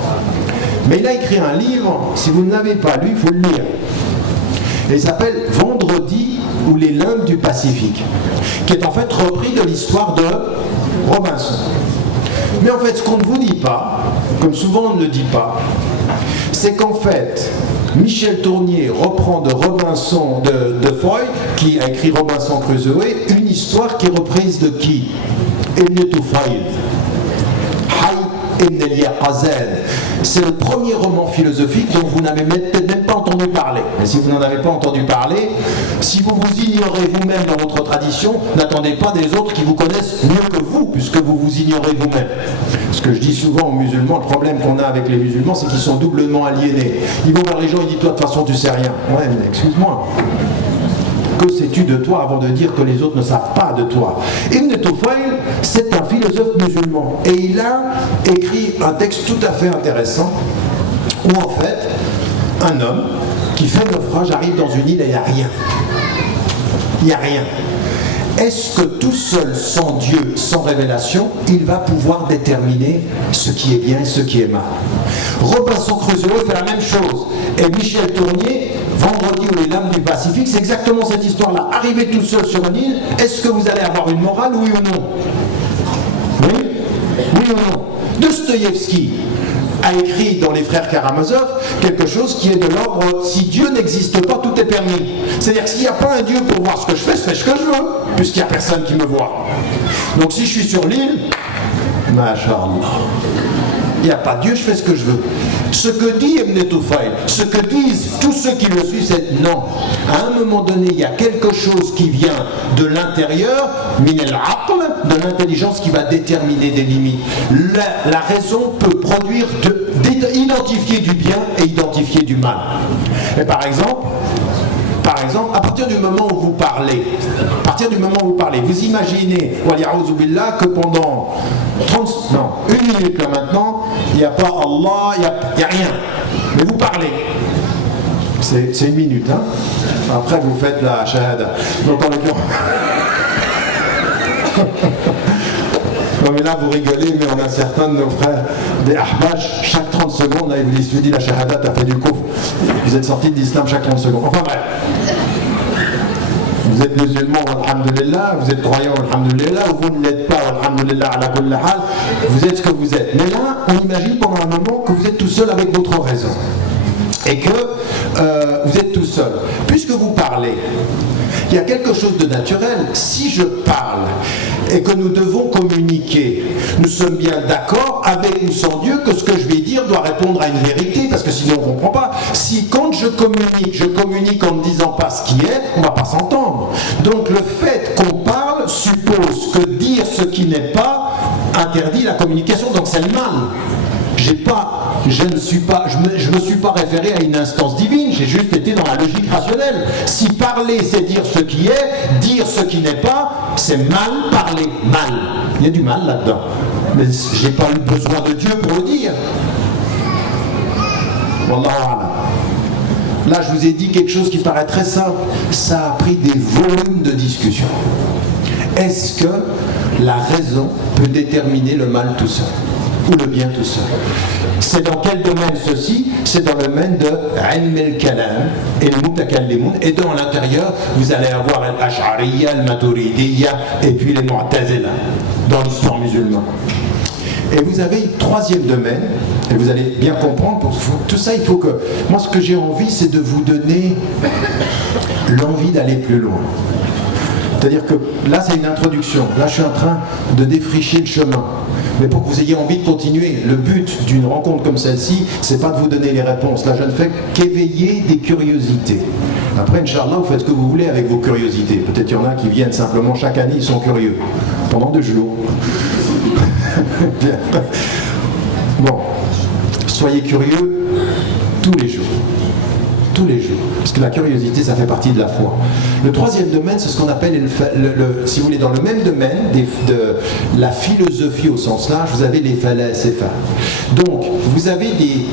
Mais il a écrit un livre, si vous ne l'avez pas lu, il faut le lire. Et il s'appelle Vendredi ou les limbes du Pacifique, qui est en fait repris de l'histoire de Robinson. Mais en fait, ce qu'on ne vous dit pas, comme souvent on ne le dit pas, c'est qu'en fait, Michel Tournier reprend de Robinson, de Foy, qui a écrit Robinson Crusoe, une histoire qui est reprise de qui? Ibn Tufayl. Ibn al-Yaqazan. C'est le premier roman philosophique dont vous n'avez peut-être même pas entendu parler. Mais si vous n'en avez pas entendu parler, si vous vous ignorez vous-même dans votre tradition, n'attendez pas des autres qui vous connaissent mieux que vous, puisque vous vous ignorez vous-même. Ce que je dis souvent aux musulmans, le problème qu'on a avec les musulmans, c'est qu'ils sont doublement aliénés. Ils vont vers les gens et disent, toi de toute façon tu sais rien. Ouais, mais excuse-moi. Que sais-tu de toi avant de dire que les autres ne savent pas de toi? Ibn Tufayl, c'est un philosophe musulman et il a écrit un texte tout à fait intéressant où en fait un homme qui fait naufrage arrive dans une île et il n'y a rien. Il n'y a rien. Est-ce que tout seul, sans Dieu, sans révélation, il va pouvoir déterminer ce qui est bien et ce qui est mal? Robinson Crusoe fait la même chose. Et Michel Tournier, Vendredi ou les lames du Pacifique, c'est exactement cette histoire-là. Arriver tout seul sur une île, est-ce que vous allez avoir une morale, oui ou non? Oui? Oui ou non? Dostoïevski a écrit dans les Frères Karamazov quelque chose qui est de l'ordre, si Dieu n'existe pas, tout est permis. C'est-à-dire que s'il n'y a pas un Dieu pour voir ce que je fais ce que je veux, puisqu'il n'y a personne qui me voit. Donc si je suis sur l'île, Masha'Allah, il n'y a pas Dieu, je fais ce que je veux. Ce que dit Ibn Tufayl, ce que disent tous ceux qui le suivent, c'est non. À un moment donné, il y a quelque chose qui vient de l'intérieur, min al-aql, de l'intelligence qui va déterminer des limites. La raison peut produire, identifier du bien et identifier du mal. Et par exemple, à partir du moment où vous parlez, vous imaginez, que pendant 1 minute là maintenant, il n'y a pas Allah, il n'y a rien. Mais vous parlez. C'est 1 minute, hein. Après vous faites la shahada. Donc en l'occurrence... Non mais là vous rigolez, mais on a certains de nos frères des ahbash, chaque 30 secondes, là, ils vous disent la shahada, t'as fait du kufr. Vous êtes sortis de l'islam chaque 30 secondes. Enfin bref. Vous êtes musulman, alhamdulillah, vous êtes croyant, alhamdulillah, ou vous ne l'êtes pas, alhamdulillah, ala kulli hal, vous êtes ce que vous êtes. Mais là, on imagine pendant un moment que vous êtes tout seul avec votre raison. Et que vous êtes tout seul. Puisque vous parlez, il y a quelque chose de naturel. Si je parle et que nous devons communiquer, nous sommes bien d'accord avec ou sans Dieu que ce que je vais dire doit répondre à une vérité, parce que sinon on ne comprend pas. Si quand je communique en ne disant pas ce qui est, on ne va pas s'entendre. Donc le fait qu'on parle suppose que dire ce qui n'est pas interdit la communication, donc c'est le mal. Je ne me suis pas référé à une instance divine, j'ai juste été dans la logique rationnelle. Si parler c'est dire ce qui est, dire ce qui n'est pas, c'est mal parler, mal. Il y a du mal là-dedans. Mais j'ai pas eu besoin de Dieu pour le dire. Wallahu a'lam. Là, je vous ai dit quelque chose qui paraît très simple. Ça a pris des volumes de discussion. Est-ce que la raison peut déterminer le mal tout seul ou le bien tout seul? C'est dans quel domaine ceci? C'est dans le domaine de ilm al-kalam et le mutakallimun. Et dans l'intérieur, vous allez avoir al-ash'ariyya, al-maturidiyya et puis les mu'tazila dans l'histoire musulmane. Et vous avez un troisième domaine, et vous allez bien comprendre, pour tout ça, il faut que... Moi, ce que j'ai envie, c'est de vous donner l'envie d'aller plus loin. C'est-à-dire que là, c'est une introduction. Là, je suis en train de défricher le chemin. Mais pour que vous ayez envie de continuer, le but d'une rencontre comme celle-ci, c'est pas de vous donner les réponses. Là, je ne fais qu'éveiller des curiosités. Après, Inch'Allah, vous faites ce que vous voulez avec vos curiosités. Peut-être qu'il y en a qui viennent simplement chaque année, ils sont curieux. Pendant 2 jours. Bien. Bon, soyez curieux tous les jours. Tous les jours. Parce que la curiosité, ça fait partie de la foi. Le troisième domaine, c'est ce qu'on appelle, si vous voulez, dans le même domaine de la philosophie au sens large, vous avez les falasifa. Donc, vous avez des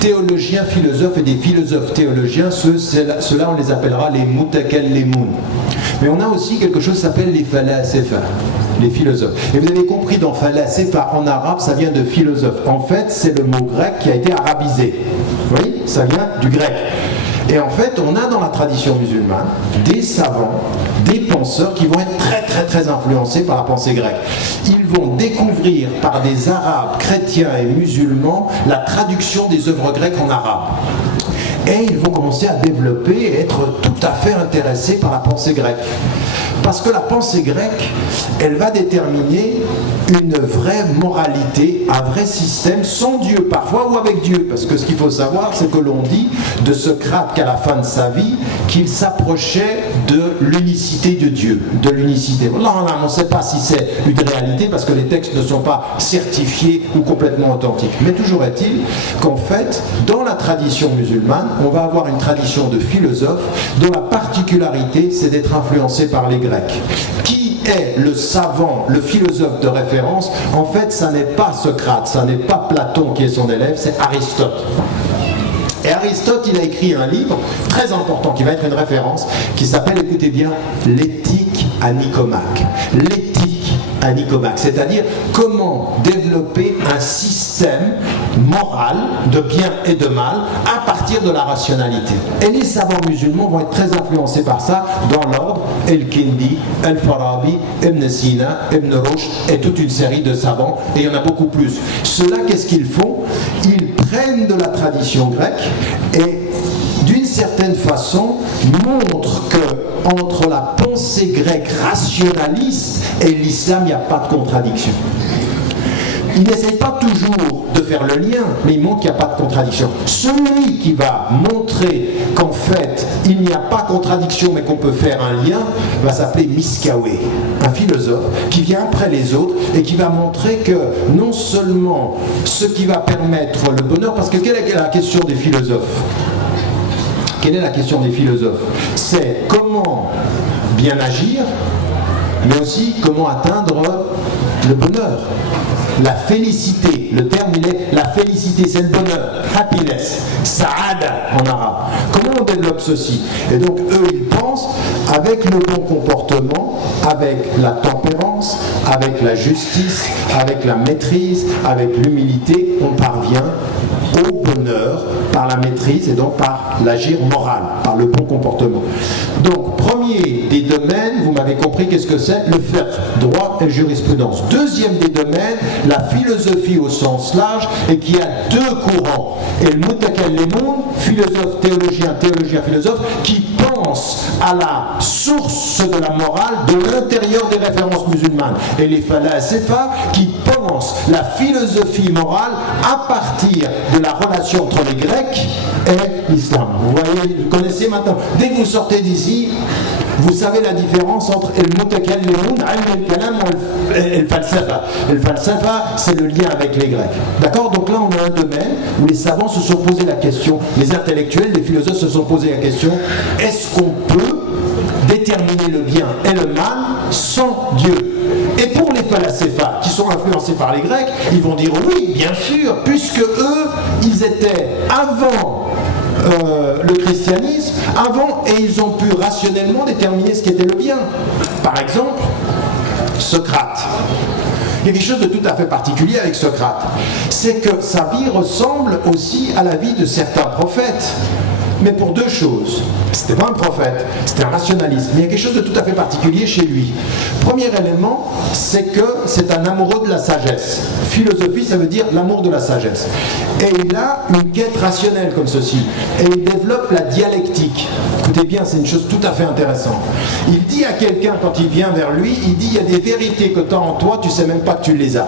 théologiens philosophes et des philosophes théologiens, ceux-là on les appellera les mutakallimun. Mais on a aussi quelque chose qui s'appelle les falasifa, les philosophes. Et vous avez compris, dans falasifa en arabe, ça vient de philosophe. En fait, c'est le mot grec qui a été arabisé. Vous voyez, ça vient du grec. Et en fait, on a dans la tradition musulmane des savants, des penseurs qui vont être très très très influencés par la pensée grecque. Ils vont découvrir par des arabes, chrétiens et musulmans la traduction des œuvres grecques en arabe. Et ils vont commencer à développer et être tout à fait intéressés par la pensée grecque. Parce que la pensée grecque, elle va déterminer une vraie moralité, un vrai système sans Dieu, parfois, ou avec Dieu. Parce que ce qu'il faut savoir, c'est que l'on dit de Socrate qu'à la fin de sa vie, qu'il s'approchait de l'unicité de Dieu, de l'unicité. Là, on ne sait pas si c'est une réalité, parce que les textes ne sont pas certifiés ou complètement authentiques. Mais toujours est-il qu'en fait, dans la tradition musulmane, on va avoir une tradition de philosophes dont la particularité, c'est d'être influencé par les Grecs. Qui est le savant, le philosophe de référence? En fait, ça n'est pas Socrate, ça n'est pas Platon qui est son élève, c'est Aristote. Et Aristote, il a écrit un livre très important qui va être une référence, qui s'appelle, écoutez bien, l'éthique à Nicomaque. L'éthique à Nicomaque, c'est-à-dire comment développer un système moral de bien et de mal à partir de la rationalité. Et les savants musulmans vont être très influencés par ça, dans l'ordre, El-Kindi, El-Farabi, Ibn Sina, Ibn Rushd et toute une série de savants, et il y en a beaucoup plus. Ceux-là, qu'est-ce qu'ils font? Ils prennent de la tradition grecque et d'une certaine façon montrent que entre la pensée grecque rationaliste et l'islam, il n'y a pas de contradiction. Il n'essaye pas toujours de faire le lien, mais il montre qu'il n'y a pas de contradiction. Celui qui va montrer qu'en fait, il n'y a pas de contradiction, mais qu'on peut faire un lien, va s'appeler Miskawe, un philosophe qui vient après les autres et qui va montrer que non seulement ce qui va permettre le bonheur, parce que quelle est la question des philosophes? Quelle est la question des philosophes? C'est comment bien agir, mais aussi comment atteindre le bonheur, la félicité. Le terme, il est la félicité, c'est le bonheur, happiness, sa'ada en arabe. Comment on développe ceci? Et donc eux, ils pensent avec le bon comportement, avec la tempérance, avec la justice, avec la maîtrise, avec l'humilité, on parvient au bonheur par la maîtrise et donc par l'agir moral, par le bon comportement. Donc, premier des domaines, vous m'avez compris qu'est-ce que c'est? Le fiqh, droit et jurisprudence. Deuxième des domaines, la philosophie au sens large, et qui a deux courants. Et le mutakallimun, philosophe, théologien, philosophe, qui pense à la source de la morale de l'intérieur des références musulmanes. Et les falasifa qui pensent la philosophie morale à partir de la relation entre les Grecs et l'islam. Vous voyez, vous connaissez maintenant. Dès que vous sortez d'ici, vous savez la différence entre le mutakallimun, al-kalam et le falsafa. Le falsafa, c'est le lien avec les Grecs. D'accord? Donc là, on a un domaine où les savants se sont posé la question, les intellectuels, les philosophes se sont posé la question, est-ce qu'on peut déterminer le bien et le mal sans Dieu? Et pour les falasifa qui sont influencés par les Grecs, ils vont dire oui, bien sûr, puisque eux, ils étaient avant le christianisme, avant, et ils ont pu rationnellement déterminer ce qu'était le bien. Par exemple, Socrate. Il y a quelque chose de tout à fait particulier avec Socrate. C'est que sa vie ressemble aussi à la vie de certains prophètes. Mais pour deux choses. C'était pas un prophète, c'était un rationaliste. Mais il y a quelque chose de tout à fait particulier chez lui. Premier élément, c'est que c'est un amoureux de la sagesse. Philosophie, ça veut dire l'amour de la sagesse. Et il a une quête rationnelle comme ceci. Et il développe la dialectique. Écoutez bien, c'est une chose tout à fait intéressante. Il dit à quelqu'un, quand il vient vers lui, il dit, il y a des vérités que tu as en toi, tu sais même pas que tu les as.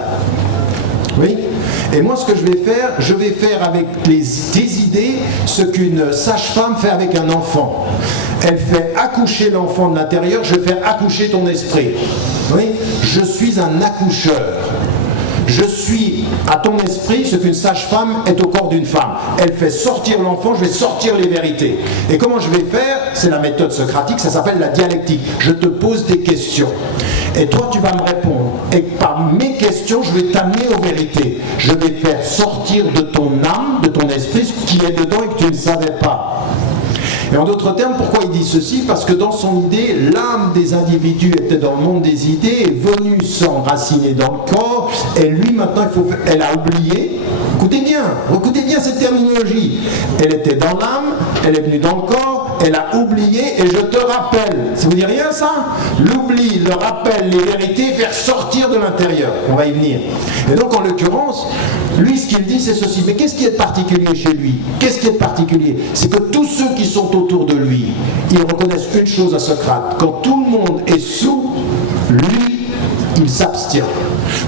Oui. Et moi, ce que je vais faire avec tes idées ce qu'une sage-femme fait avec un enfant. Elle fait accoucher l'enfant de l'intérieur, je vais faire accoucher ton esprit. Oui. Je suis un accoucheur. Je suis à ton esprit ce qu'une sage-femme est au corps d'une femme. Elle fait sortir l'enfant, je vais sortir les vérités. Et comment je vais faire? C'est la méthode socratique, ça s'appelle la dialectique. Je te pose des questions. Et toi, tu vas me répondre. Et par mes questions, je vais t'amener aux vérités. Je vais faire sortir de ton âme, de ton esprit, ce qui est dedans et que tu ne savais pas. Et en d'autres termes, pourquoi il dit ceci? Parce que dans son idée, l'âme des individus était dans le monde des idées, est venue s'enraciner dans le corps, et lui maintenant, elle a oublié. Écoutez bien cette terminologie. Elle était dans l'âme, elle est venue dans le corps, elle a oublié, et je te rappelle. Ça vous dit rien ça? L'oubli, le rappel, les vérités, faire sortir de l'intérieur. On va y venir. Et donc en l'occurrence, lui ce qu'il dit c'est ceci. Mais qu'est-ce qui est particulier chez lui? Qu'est-ce qui est particulier? C'est que tous ceux qui sont autour de lui, ils reconnaissent une chose à Socrate. Quand tout le monde est sous, lui, il s'abstient.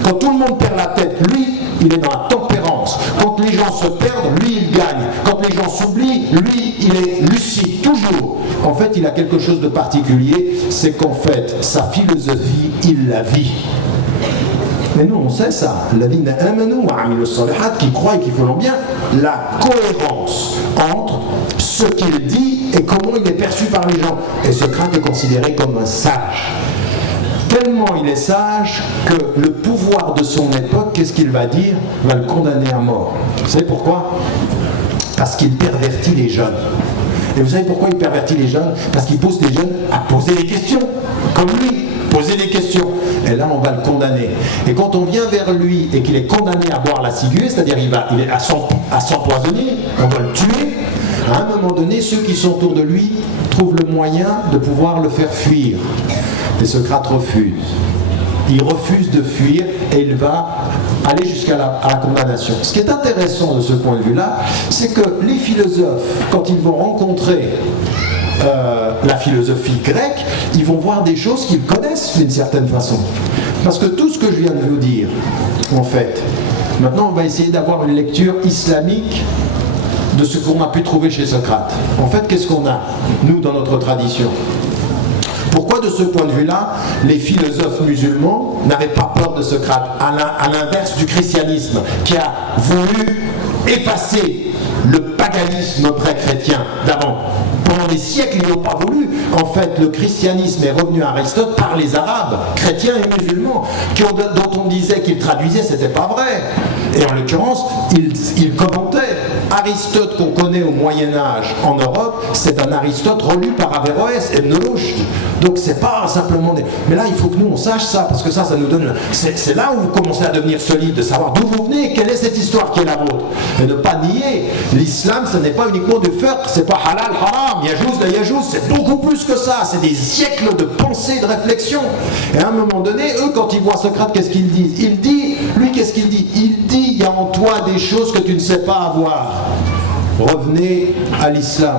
Quand tout le monde perd la tête, lui, il est dans la tempérance. Quand les gens se perdent, lui, il gagne. Quand les gens s'oublient, lui, il est lucide, toujours. En fait, il a quelque chose de particulier, c'est qu'en fait, sa philosophie, il la vit. Mais nous, on sait ça. L'adina amanu wa amilu salihat, qui croient et qui font bien, la cohérence entre ce qu'il dit et comment il est perçu par les gens. Et Socrate est considéré comme un sage. Tellement il est sage que le pouvoir de son époque, qu'est-ce qu'il va dire? Va le condamner à mort. Vous savez pourquoi? Parce qu'il pervertit les jeunes. Et vous savez pourquoi il pervertit les jeunes? Parce qu'il pousse les jeunes à poser des questions, comme lui, poser des questions. Et là, on va le condamner. Et quand on vient vers lui et qu'il est condamné à boire la ciguë, c'est-à-dire il est à s'empoisonner, on va le tuer, à un moment donné, ceux qui sont autour de lui trouvent le moyen de pouvoir le faire fuir. Et Socrate refuse. Il refuse de fuir et il va aller jusqu'à la condamnation. Ce qui est intéressant de ce point de vue-là, c'est que les philosophes, quand ils vont rencontrer la philosophie grecque, ils vont voir des choses qu'ils connaissent d'une certaine façon. Parce que tout ce que je viens de vous dire, en fait, maintenant on va essayer d'avoir une lecture islamique de ce qu'on a pu trouver chez Socrate. En fait, qu'est-ce qu'on a, nous, dans notre tradition? Pourquoi, de ce point de vue-là, les philosophes musulmans n'avaient pas peur de Socrate, à l'inverse du christianisme, qui a voulu effacer le paganisme pré-chrétien d'avant? Pendant des siècles, ils n'ont pas voulu. En fait, le christianisme est revenu à Aristote par les Arabes, chrétiens et musulmans, dont on disait qu'ils traduisaient, c'était pas vrai. Et en l'occurrence, ils commentaient. Aristote qu'on connaît au Moyen-Âge en Europe, c'est un Aristote relu par Averroès et Ibn Rushd. Donc c'est pas simplement des... Mais là, il faut que nous, on sache ça, parce que ça nous donne... C'est là où vous commencez à devenir solide, de savoir d'où vous venez, quelle est cette histoire qui est la vôtre. Et ne pas nier. L'islam, ce n'est pas uniquement du fiqh, c'est pas halal, haram, yajouz, la yajouz, c'est beaucoup plus que ça. C'est des siècles de pensée, de réflexion. Et à un moment donné, eux, quand ils voient Socrate, qu'est-ce qu'ils disent? Il dit, lui, qu'est-ce qu'il dit? Il dit, il y a en toi des choses que tu ne sais pas avoir. Revenez à l'islam.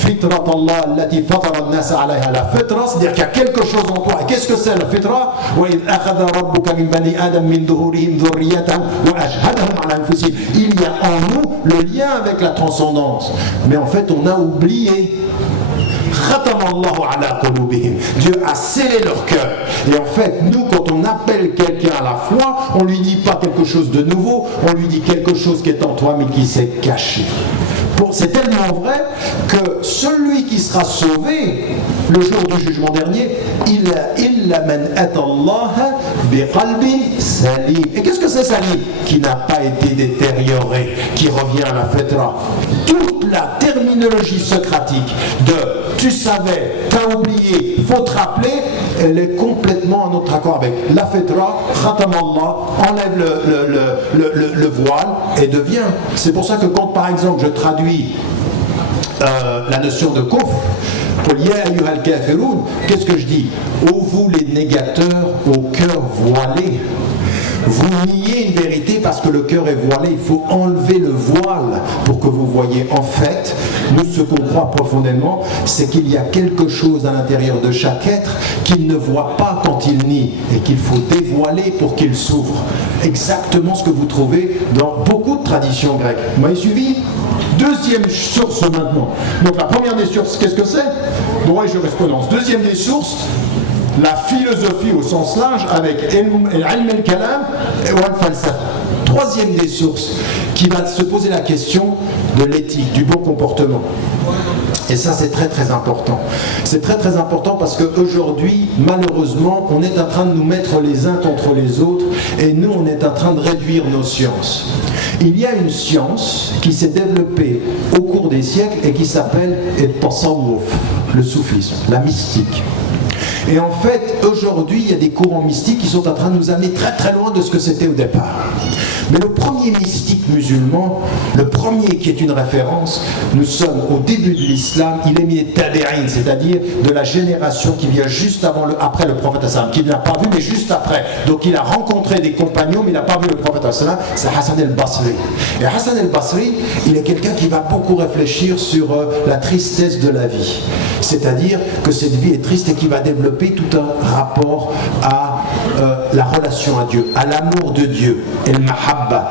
Fitrat Allah allati fatara an-nas 'alayha. La fitra, c'est-à-dire qu'il y a quelque chose en toi. Et qu'est-ce que c'est la fitra? Wa idh akhadha rabbuka min bani adam min dhuhurihim dhurriyyatahum wa ashhadahum 'ala anfusihim. Il y a en nous le lien avec la transcendance. Mais en fait, on a oublié. Dieu a scellé leur cœur. Et en fait, nous, quand on appelle quelqu'un à la foi, on lui dit pas quelque chose de nouveau, on lui dit quelque chose qui est en toi mais qui s'est caché. Bon, c'est tellement vrai que celui qui sera sauvé le jour du jugement dernier, illa man atallaha biqalbin salim. Et qu'est-ce que c'est salim? Qui n'a pas été détérioré, qui revient à la fitra. Toute la terminologie socratique de tu savais, t'as oublié, faut te rappeler, elle est complètement en notre accord avec la fitra, khatam Allah, enlève le voile et devient. C'est pour ça que quand par exemple je traduis la notion de kufr, qu'est-ce que je dis? Ô vous les négateurs au cœur voilé, vous niez une vérité parce que le cœur est voilé. Il faut enlever le voile pour que vous voyez. En fait, nous, ce qu'on croit profondément, c'est qu'il y a quelque chose à l'intérieur de chaque être qu'il ne voit pas quand il nie et qu'il faut dévoiler pour qu'il s'ouvre. Exactement ce que vous trouvez dans beaucoup de traditions grecques. Vous m'avez suivi? Deuxième source maintenant. Donc la première des sources, qu'est-ce que c'est? Droit et jurisprudence. Deuxième des sources, la philosophie au sens large avec ilm al-kalam et al-falsafa. Troisième des sources qui va se poser la question de l'éthique, du bon comportement. Et ça, c'est très très important. C'est très très important parce qu'aujourd'hui, malheureusement, on est en train de nous mettre les uns contre les autres et nous, on est en train de réduire nos sciences. Il y a une science qui s'est développée au cours des siècles et qui s'appelle le soufisme, la mystique. Et en fait, aujourd'hui, il y a des courants mystiques qui sont en train de nous amener très très loin de ce que c'était au départ. Mais le premier mystique musulman, le premier qui est une référence, nous sommes au début de l'islam, il est mis tabi'in, c'est-à-dire de la génération qui vient juste après le prophète sallam, qui ne l'a pas vu, mais juste après. Donc il a rencontré des compagnons, mais il n'a pas vu le prophète sallam, c'est Hassan el-Basri. Et Hassan el-Basri, il est quelqu'un qui va beaucoup réfléchir sur la tristesse de la vie. C'est-à-dire que cette vie est triste et qui va développer tout un rapport à la relation à Dieu, à l'amour de Dieu, et le mahabba,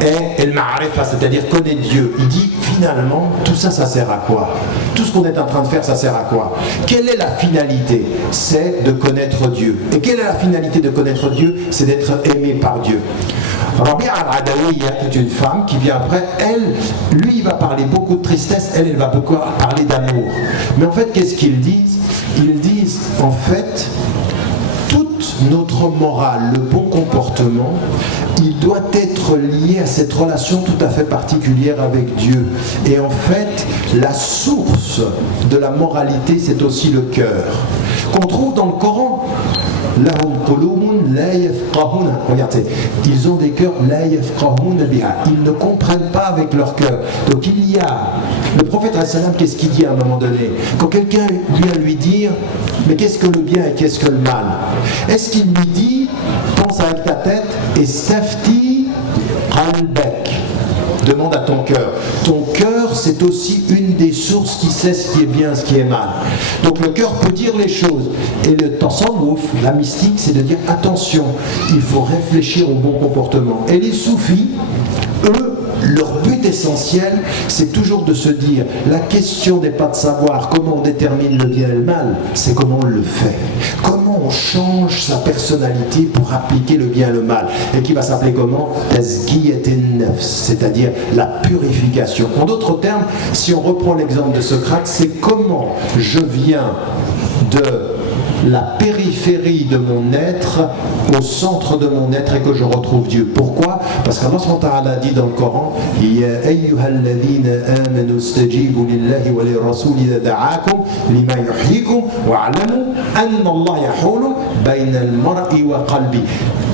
et le ma'arifa, c'est-à-dire connaître Dieu. Il dit finalement, tout ça, ça sert à quoi? Tout ce qu'on est en train de faire, ça sert à quoi? Quelle est la finalité? C'est de connaître Dieu. Et quelle est la finalité de connaître Dieu? C'est d'être aimé par Dieu. Rabia al-Adawiya est une femme qui vient après, lui il va parler beaucoup de tristesse, elle va beaucoup parler d'amour. Mais en fait, qu'est-ce qu'ils disent? Ils disent, en fait, toute notre morale, le bon comportement, il doit être lié à cette relation tout à fait particulière avec Dieu. Et en fait, la source de la moralité, c'est aussi le cœur, qu'on trouve dans le Coran. Regardez, ils ont des cœurs, ils ne comprennent pas avec leur cœur. Donc il y a, le prophète qu'est-ce qu'il dit à un moment donné? Quand quelqu'un vient lui dire, mais qu'est-ce que le bien et qu'est-ce que le mal? Est-ce qu'il lui dit, pense avec ta tête, et stafti qalbak, demande à ton cœur. Ton cœur, c'est aussi une des sources qui sait ce qui est bien, ce qui est mal. Donc le cœur peut dire les choses. Et le tasawwuf, la mystique, c'est de dire attention, il faut réfléchir au bon comportement. Et les soufis, eux, leur but essentiel, c'est toujours de se dire, la question n'est pas de savoir comment on détermine le bien et le mal, c'est comment on le fait. Comment on change sa personnalité pour appliquer le bien et le mal. Et qui va s'appeler comment? C'est-à-dire la purification. En d'autres termes, si on reprend l'exemple de Socrate, c'est comment je viens de la périphérie de mon être au centre de mon être et que je retrouve Dieu. Pourquoi? Parce qu'Allah SWT dit dans le Coran, Ya ayyuhalladhina amanu stajibu lillahi wa lirrasul idha da'akum lima yuhyikum wa'lamu anna Allah yahulu bayna al-mar'i wa qalbi.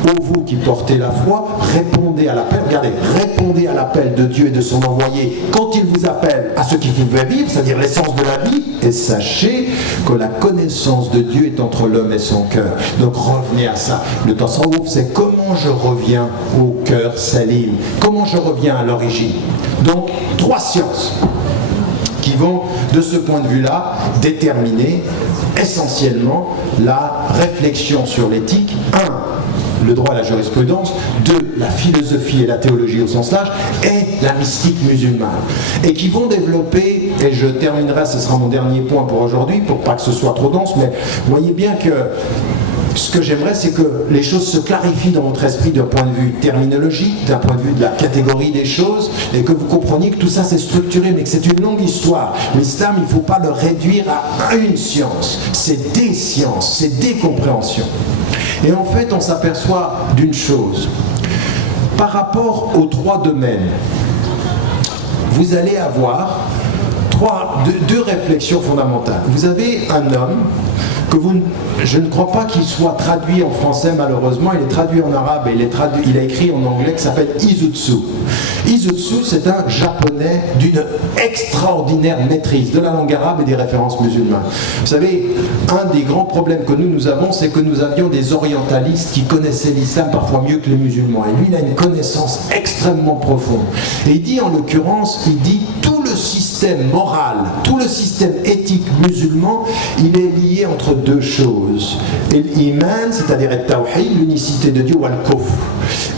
Ô vous qui portez la foi, répondez à l'appel, regardez, répondez à l'appel de Dieu et de son envoyé quand il vous appelle à ce qui vous fait vivre, c'est-à-dire l'essence de la vie, et sachez que la connaissance de Dieu est entre l'homme et son cœur. Donc revenez à ça. Le tasawwuf, c'est comment je reviens au cœur salim, comment je reviens à l'origine. Donc, 3 sciences qui vont, de ce point de vue-là, déterminer essentiellement la réflexion sur l'éthique. 1. Le droit à la jurisprudence, 2. La philosophie et la théologie au sens large, et la mystique musulmane. Et qui vont développer, et je terminerai, ce sera mon dernier point pour aujourd'hui, pour pas que ce soit trop dense, mais voyez bien que ce que j'aimerais, c'est que les choses se clarifient dans votre esprit d'un point de vue terminologique, d'un point de vue de la catégorie des choses, et que vous compreniez que tout ça c'est structuré, mais que c'est une longue histoire. L'islam, il ne faut pas le réduire à une science, c'est des sciences, c'est des compréhensions. Et en fait, on s'aperçoit d'une chose. Par rapport aux 3 domaines, vous allez avoir deux réflexions fondamentales. Vous avez un homme que je ne crois pas qu'il soit traduit en français malheureusement, il est traduit en arabe et il a écrit en anglais, qui s'appelle Izutsu. Izutsu, c'est un japonais d'une extraordinaire maîtrise de la langue arabe et des références musulmanes. Vous savez, un des grands problèmes que nous avons, c'est que nous avions des orientalistes qui connaissaient l'islam parfois mieux que les musulmans. Et lui, il a une connaissance extrêmement profonde. Et il dit, en l'occurrence, tout le système moral, tout le système éthique musulman, il est lié entre 2 choses. Et l'iman, c'est-à-dire le tawhid, l'unicité de Dieu, ou al-kufr.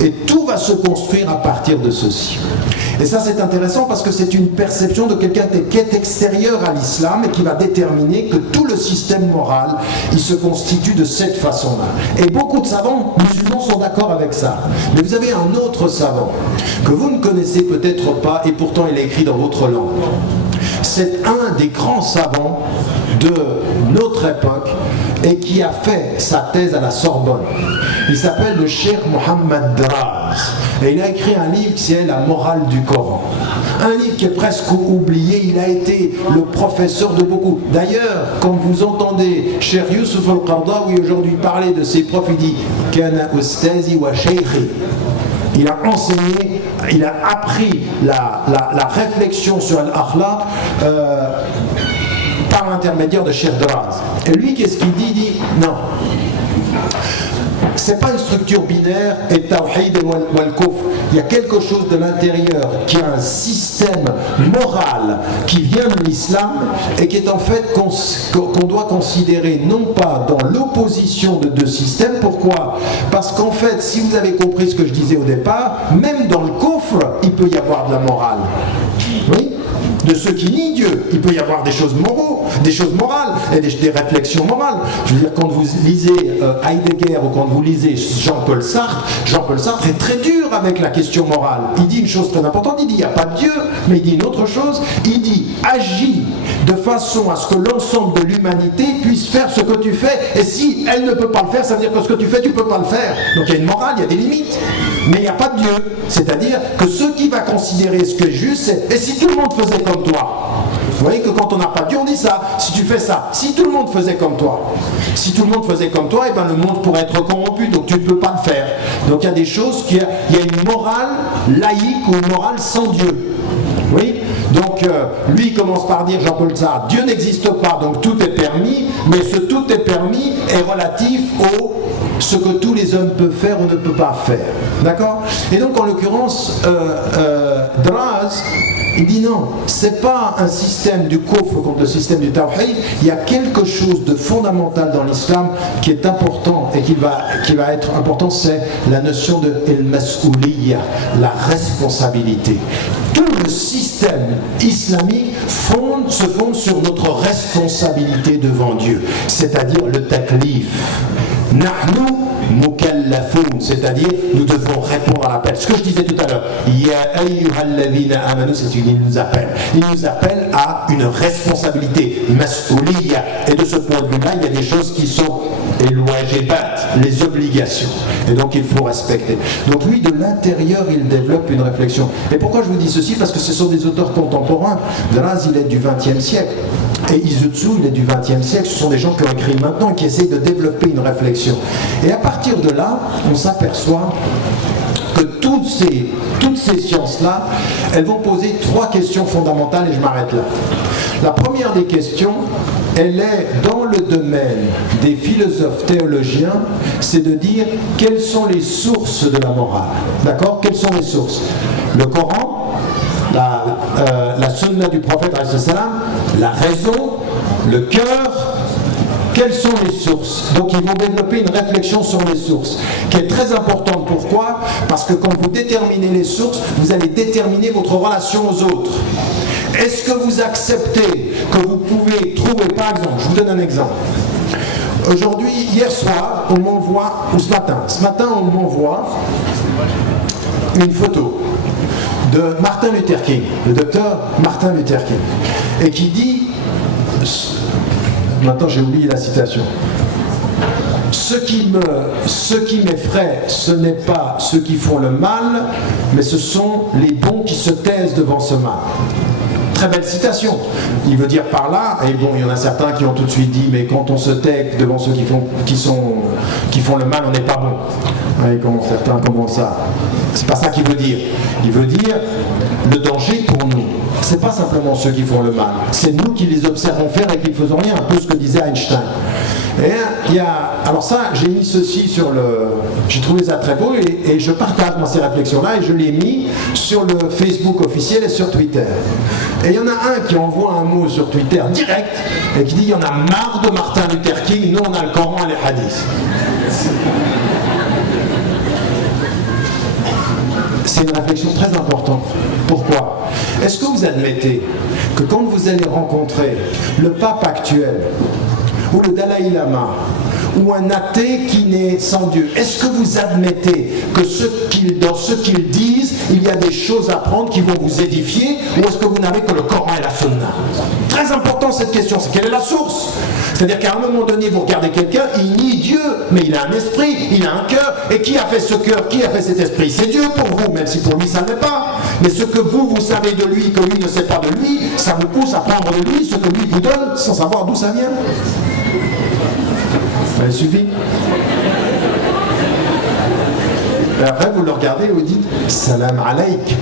Et tout va se construire à partir de ceci. Et ça, c'est intéressant parce que c'est une perception de quelqu'un qui est extérieur à l'islam et qui va déterminer que tout le système moral, il se constitue de cette façon-là. Et beaucoup de savants musulmans sont d'accord avec ça. Mais vous avez un autre savant que vous ne connaissez peut-être pas et pourtant il est écrit dans votre langue. C'est un des grands savants de notre époque et qui a fait sa thèse à la Sorbonne. Il s'appelle le Cheikh Mohammed Draz. Et il a écrit un livre qui est La morale du Coran. Un livre qui est presque oublié, il a été le professeur de beaucoup. D'ailleurs, quand vous entendez Cheikh Youssouf al-Qardawi aujourd'hui parler de ses profs, il dit « Kana ustazi wa sheikhi ». Il a enseigné, il a appris la réflexion sur l'akhlaq par l'intermédiaire de Cheikh Draz. Et lui, qu'est-ce qu'il dit? Il dit non. C'est pas une structure binaire et tawhid et wal-kufr. Il y a quelque chose de l'intérieur qui est un système moral qui vient de l'islam et qui est en fait qu'on doit considérer non pas dans l'opposition de 2 systèmes. Pourquoi? Parce qu'en fait, si vous avez compris ce que je disais au départ, même dans le kufr, il peut y avoir de la morale. Oui? De ceux qui nient Dieu, il peut y avoir des choses morales et des réflexions morales. Je veux dire, quand vous lisez Heidegger ou quand vous lisez Jean-Paul Sartre est très dur avec la question morale. Il dit une chose très importante, il dit il n'y a pas de Dieu, mais il dit une autre chose, il dit agis de façon à ce que l'ensemble de l'humanité puisse faire ce que tu fais, et si elle ne peut pas le faire, ça veut dire que ce que tu fais, tu ne peux pas le faire. Donc il y a une morale, il y a des limites, mais il n'y a pas de Dieu. C'est-à-dire que ce qui va considérer ce qui est juste, c'est et si tout le monde faisait comme toi? Vous voyez que quand on n'a pas de Dieu, on dit ça. Si tu fais ça, si tout le monde faisait comme toi, et ben le monde pourrait être corrompu, donc tu ne peux pas le faire. Donc il y a des choses, il y a une morale laïque ou une morale sans Dieu. Oui. Donc lui il commence par dire, Jean-Paul Sartre, Dieu n'existe pas, donc tout est permis, mais ce tout est permis est relatif au ce que tous les hommes peuvent faire ou ne peuvent pas faire. D'accord? Et donc en l'occurrence, Draz, il dit non, c'est pas un système du kufr contre le système du tawhid, il y a quelque chose de fondamental dans l'islam qui est important et qui va être important, c'est la notion de el-mas'ouliyya, la responsabilité. Tout le système islamique se fonde sur notre responsabilité devant Dieu, c'est-à-dire le taklif. Nahnu mukallafoun, c'est-à-dire nous devons répondre à l'appel. Ce que je disais tout à l'heure, Ya ayyuhalladhina amanu, c'est qu'il nous appelle. Il nous appelle à une responsabilité, mas'ouliyya. Et de ce point de vue-là, il y a des choses qui sont el-wajibat, les obligations. Et donc il faut respecter. Donc lui, de l'intérieur, il développe une réflexion. Et pourquoi je vous dis ceci? Parce que ce sont des auteurs contemporains. Draz, il est du XXe siècle. Et Izutsu, il est du XXe siècle. Ce sont des gens qui ont écrit maintenant, qui essayent de développer une réflexion. Et à partir de là, on s'aperçoit que toutes ces sciences-là, elles vont poser 3 questions fondamentales, et je m'arrête là. La première des questions, elle est dans le domaine des philosophes théologiens, c'est de dire quelles sont les sources de la morale. D'accord? Quelles sont les sources? Le Coran, la sunna du prophète, la raison, le cœur. Quelles sont les sources? Donc ils vont développer une réflexion sur les sources, qui est très importante. Pourquoi? Parce que quand vous déterminez les sources, vous allez déterminer votre relation aux autres. Est-ce que vous acceptez que vous pouvez trouver, par exemple, je vous donne un exemple. Aujourd'hui, hier soir, on m'envoie, ou ce matin on m'envoie une photo de Martin Luther King, le docteur Martin Luther King, et qui dit, maintenant j'ai oublié la citation, ce qui m'effraie, ce n'est pas ceux qui font le mal, mais ce sont les bons qui se taisent devant ce mal. Très belle citation. Il veut dire par là, et bon, il y en a certains qui ont tout de suite dit, mais quand on se tait devant ceux qui font le mal, on n'est pas bon. Et quand certains commencent à... C'est pas ça qu'il veut dire. Il veut dire le danger pour nous. C'est pas simplement ceux qui font le mal, c'est nous qui les observons faire et qui ne faisons rien, un peu ce que disait Einstein. Et il y a, alors ça, j'ai mis ceci sur le... J'ai trouvé ça très beau et je partage moi ces réflexions-là et je l'ai mis sur le Facebook officiel et sur Twitter. Et il y en a un qui envoie un mot sur Twitter direct et qui dit « Il y en a marre de Martin Luther King, nous on a le Coran et les hadiths. » C'est une réflexion très importante. Pourquoi? Est-ce que vous admettez que quand vous allez rencontrer le pape actuel, ou le Dalai Lama, ou un athée qui n'est sans Dieu, est-ce que vous admettez que dans ce qu'ils disent, il y a des choses à prendre qui vont vous édifier, ou est-ce que vous n'avez que le Coran et la Sunna? Très important cette question, c'est quelle est la source? C'est-à-dire qu'à un moment donné, vous regardez quelqu'un, il nie Dieu, mais il a un esprit, il a un cœur, et qui a fait ce cœur, qui a fait cet esprit? C'est Dieu pour vous, même si pour lui ça ne l'est pas. Mais ce que vous savez de lui, que lui ne sait pas de lui, ça vous pousse à prendre de lui ce que lui vous donne, sans savoir d'où ça vient. Ça suffit. Et après, vous le regardez et vous dites Salam alaik,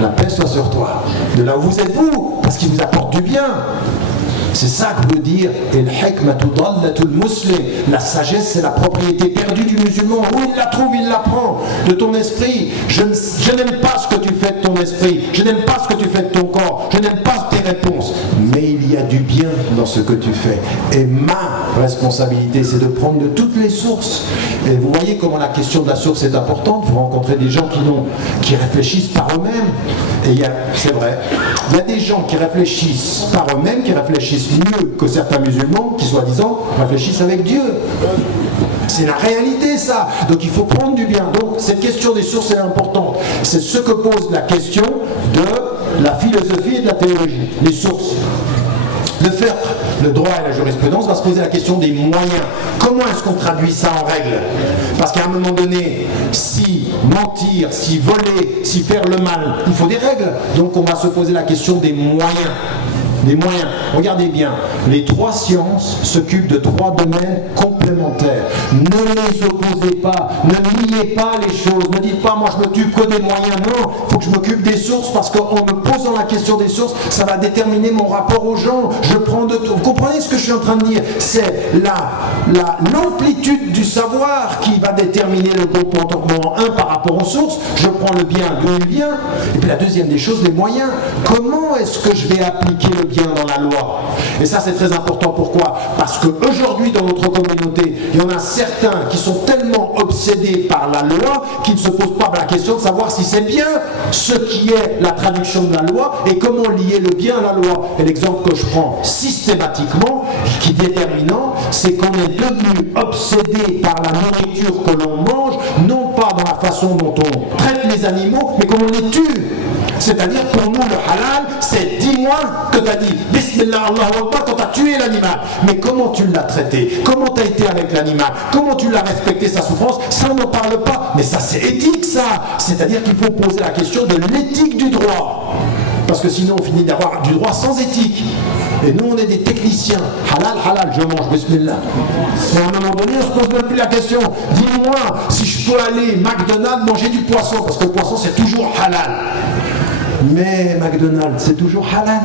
la paix soit sur toi. De là où vous êtes vous, parce qu'il vous apporte du bien. C'est ça que veut dire la sagesse, c'est la propriété perdue du musulman. Où il la trouve, il la prend. De ton esprit. Je n'aime pas ce que tu fais de ton esprit. Je n'aime pas ce que tu fais de ton corps. Je n'aime pas tes réponses. Mais il y a du bien dans ce que tu fais. Et ma responsabilité, c'est de prendre de toutes les sources. Et vous voyez comment la question de la source est importante. Vous rencontrez des gens qui réfléchissent par eux-mêmes. Et c'est vrai, il y a des gens qui réfléchissent par eux-mêmes, qui réfléchissent mieux que certains musulmans qui, soi-disant, réfléchissent avec Dieu. C'est la réalité, ça. Donc il faut prendre du bien. Donc cette question des sources est importante. C'est ce que pose la question de la philosophie et de la théologie. Les sources. Le fiqh, le droit et la jurisprudence va se poser la question des moyens. Comment est-ce qu'on traduit ça en règle? Parce qu'à un moment donné, si mentir, si voler, si faire le mal, il faut des règles. Donc on va se poser la question des moyens. Des moyens. Regardez bien, les trois sciences s'occupent de trois domaines complémentaires. Ne les opposez pas, ne niez pas les choses, ne dites pas moi je m'occupe que des moyens. Non, il faut que je m'occupe des sources parce qu'en me posant la question des sources, ça va déterminer mon rapport aux gens. Je prends de tout. Vous comprenez ce que je suis en train de dire? C'est l'amplitude du savoir qui va déterminer le comportement. Un, par rapport aux sources, je prends le bien d'où il vient. Et puis la deuxième des choses, les moyens. Comment est-ce que je vais appliquer le bien dans la loi? Et ça c'est très important. Pourquoi? Parce qu'aujourd'hui dans notre communauté, il y en a certains qui sont tellement obsédés par la loi qu'ils ne se posent pas la question de savoir si c'est bien ce qui est la traduction de la loi et comment lier le bien à la loi. Et l'exemple que je prends systématiquement, qui est déterminant, c'est qu'on est devenu obsédé par la nourriture que l'on mange, non pas dans la façon dont on traite les animaux, mais comment on les tue. C'est-à-dire pour nous le halal, c'est dis-moi que tu as dit Bismillah Allahu Akbar quand tu as tué l'animal. Mais comment tu l'as traité? Comment tu as été avec l'animal? Comment tu l'as respecté sa souffrance? Ça on n'en parle pas. Mais ça c'est éthique ça. C'est-à-dire qu'il faut poser la question de l'éthique du droit. Parce que sinon on finit d'avoir du droit sans éthique. Et nous on est des techniciens. Halal, halal, je mange, bismillah. Et à un moment donné on se pose même plus la question. Dis-moi si je peux aller McDonald's manger du poisson. Parce que le poisson c'est toujours halal. Mais McDonald's, c'est toujours halal.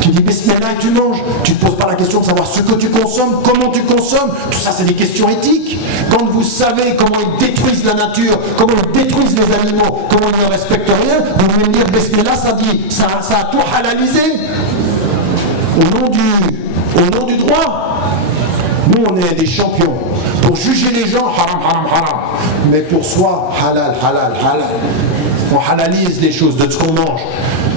Tu dis bismillah et tu manges. Tu ne te poses pas la question de savoir ce que tu consommes, comment tu consommes. Tout ça, c'est des questions éthiques. Quand vous savez comment ils détruisent la nature, comment ils détruisent les animaux, comment ils ne respectent rien, vous venez me dire bismillah, ça a tout halalisé. Au nom du droit. Nous, on est des champions. Pour juger les gens, haram, haram, haram. Mais pour soi, halal, halal, halal. On halalise les choses de ce qu'on mange.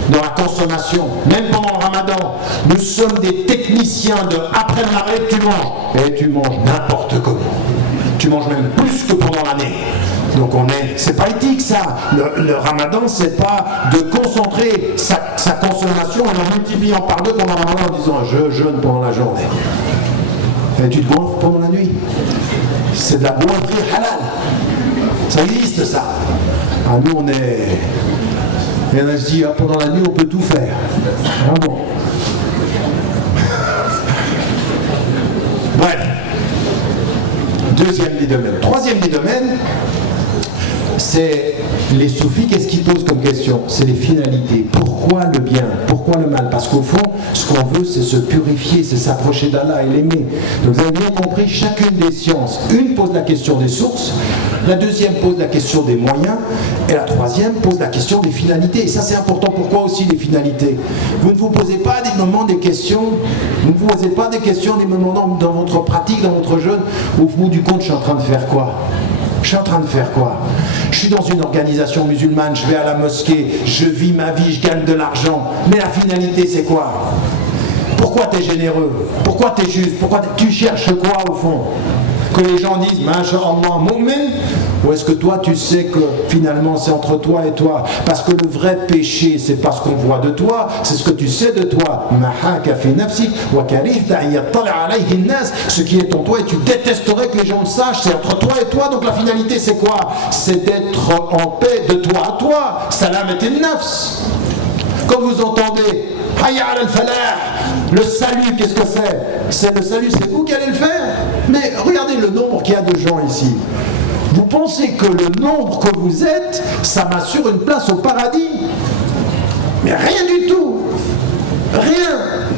dans la consommation, même pendant le ramadan. Nous sommes des techniciens de après le maghrib, tu manges. Et tu manges n'importe comment. Tu manges même plus que pendant l'année. Donc c'est pas éthique ça. Le ramadan, c'est pas de concentrer sa consommation en la multipliant par deux pendant le ramadan en disant je jeûne pendant la journée. Et tu te goinfres pendant la nuit. C'est de la goinfrerie halal. Ça existe ça. Ah, nous on est. Et on se dit pendant la nuit on peut tout faire. Ah bon. Bref. Deuxième des domaines. Troisième des domaines, c'est les soufis, qu'est-ce qu'ils posent comme question? C'est les finalités. Pourquoi le bien? Pourquoi le mal? Parce qu'au fond, ce qu'on veut, c'est se purifier, c'est s'approcher d'Allah et l'aimer. Donc vous avez bien compris, chacune des sciences, une pose la question des sources, la deuxième pose la question des moyens, et la troisième pose la question des finalités. Et ça c'est important. Pourquoi aussi les finalités? Vous ne vous posez pas des moments des questions, vous ne vous posez pas des questions des moments dans votre pratique, dans votre jeûne, au bout du compte, je suis en train de faire quoi? Je suis en train de faire quoi? Je suis dans une organisation musulmane, je vais à la mosquée, je vis ma vie, je gagne de l'argent. Mais la finalité, c'est quoi? Pourquoi tu es généreux? Pourquoi tu es juste? Pourquoi tu cherches quoi au fond? Que les gens disent « Masha'Allah, mu'min » ou est-ce que toi tu sais que finalement c'est entre toi et toi? Parce que le vrai péché, c'est pas ce qu'on voit de toi, c'est ce que tu sais de toi. Ce qui est en toi et tu détesterais que les gens le sachent, c'est entre toi et toi. Donc la finalité c'est quoi? C'est d'être en paix de toi à toi. Salam et nafs. Quand vous entendez Hayya al falah, le salut, qu'est-ce que c'est? C'est le salut, c'est vous qui allez le faire. Mais regardez le nombre qu'il y a de gens ici. Vous pensez que le nombre que vous êtes, ça m'assure une place au paradis? Mais rien du tout. Rien.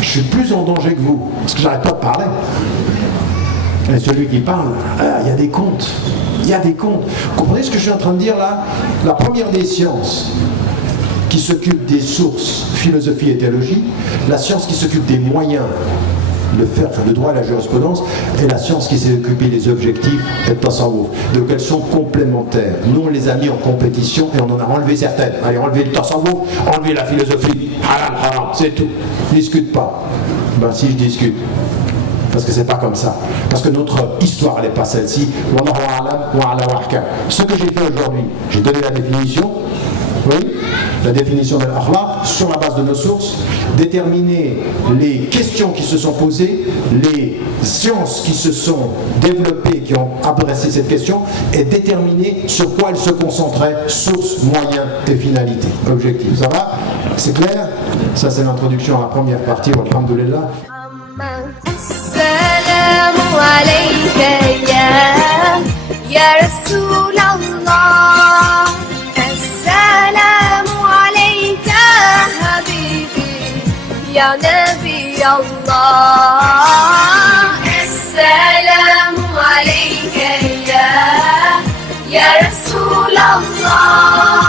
Je suis plus en danger que vous, parce que j'arrête pas de parler. Et celui qui parle, il y a des comptes. Il y a des comptes. Vous comprenez ce que je suis en train de dire là? La première des sciences qui s'occupe des sources, philosophie et théologie, la science qui s'occupe des moyens, le droit et la jurisprudence, et la science qui s'est occupée des objectifs et de tasawwuf. Donc elles sont complémentaires. Nous on les a mis en compétition et on en a enlevé certaines. Allez, enlever le tasawwuf, enlever la philosophie, halal, haram, c'est tout. Discute pas. Ben si je discute. Parce que c'est pas comme ça. Parce que notre histoire elle n'est pas celle-ci. Wallahu a'lam wa ala wahkam. Ce que j'ai fait aujourd'hui, j'ai donné la définition. Oui, la définition de l'akhlaq sur la base de nos sources, déterminer les questions qui se sont posées, les sciences qui se sont développées, qui ont adressé cette question, et déterminer sur quoi elles se concentraient, sources, moyens et finalités, objectifs. Ça va? C'est clair? Ça c'est l'introduction à la première partie, alhamdoulilah. Assalamu alayka ya Rasulallah. Ya Nabi Allah, Esselamu aleyke ya Resulallah.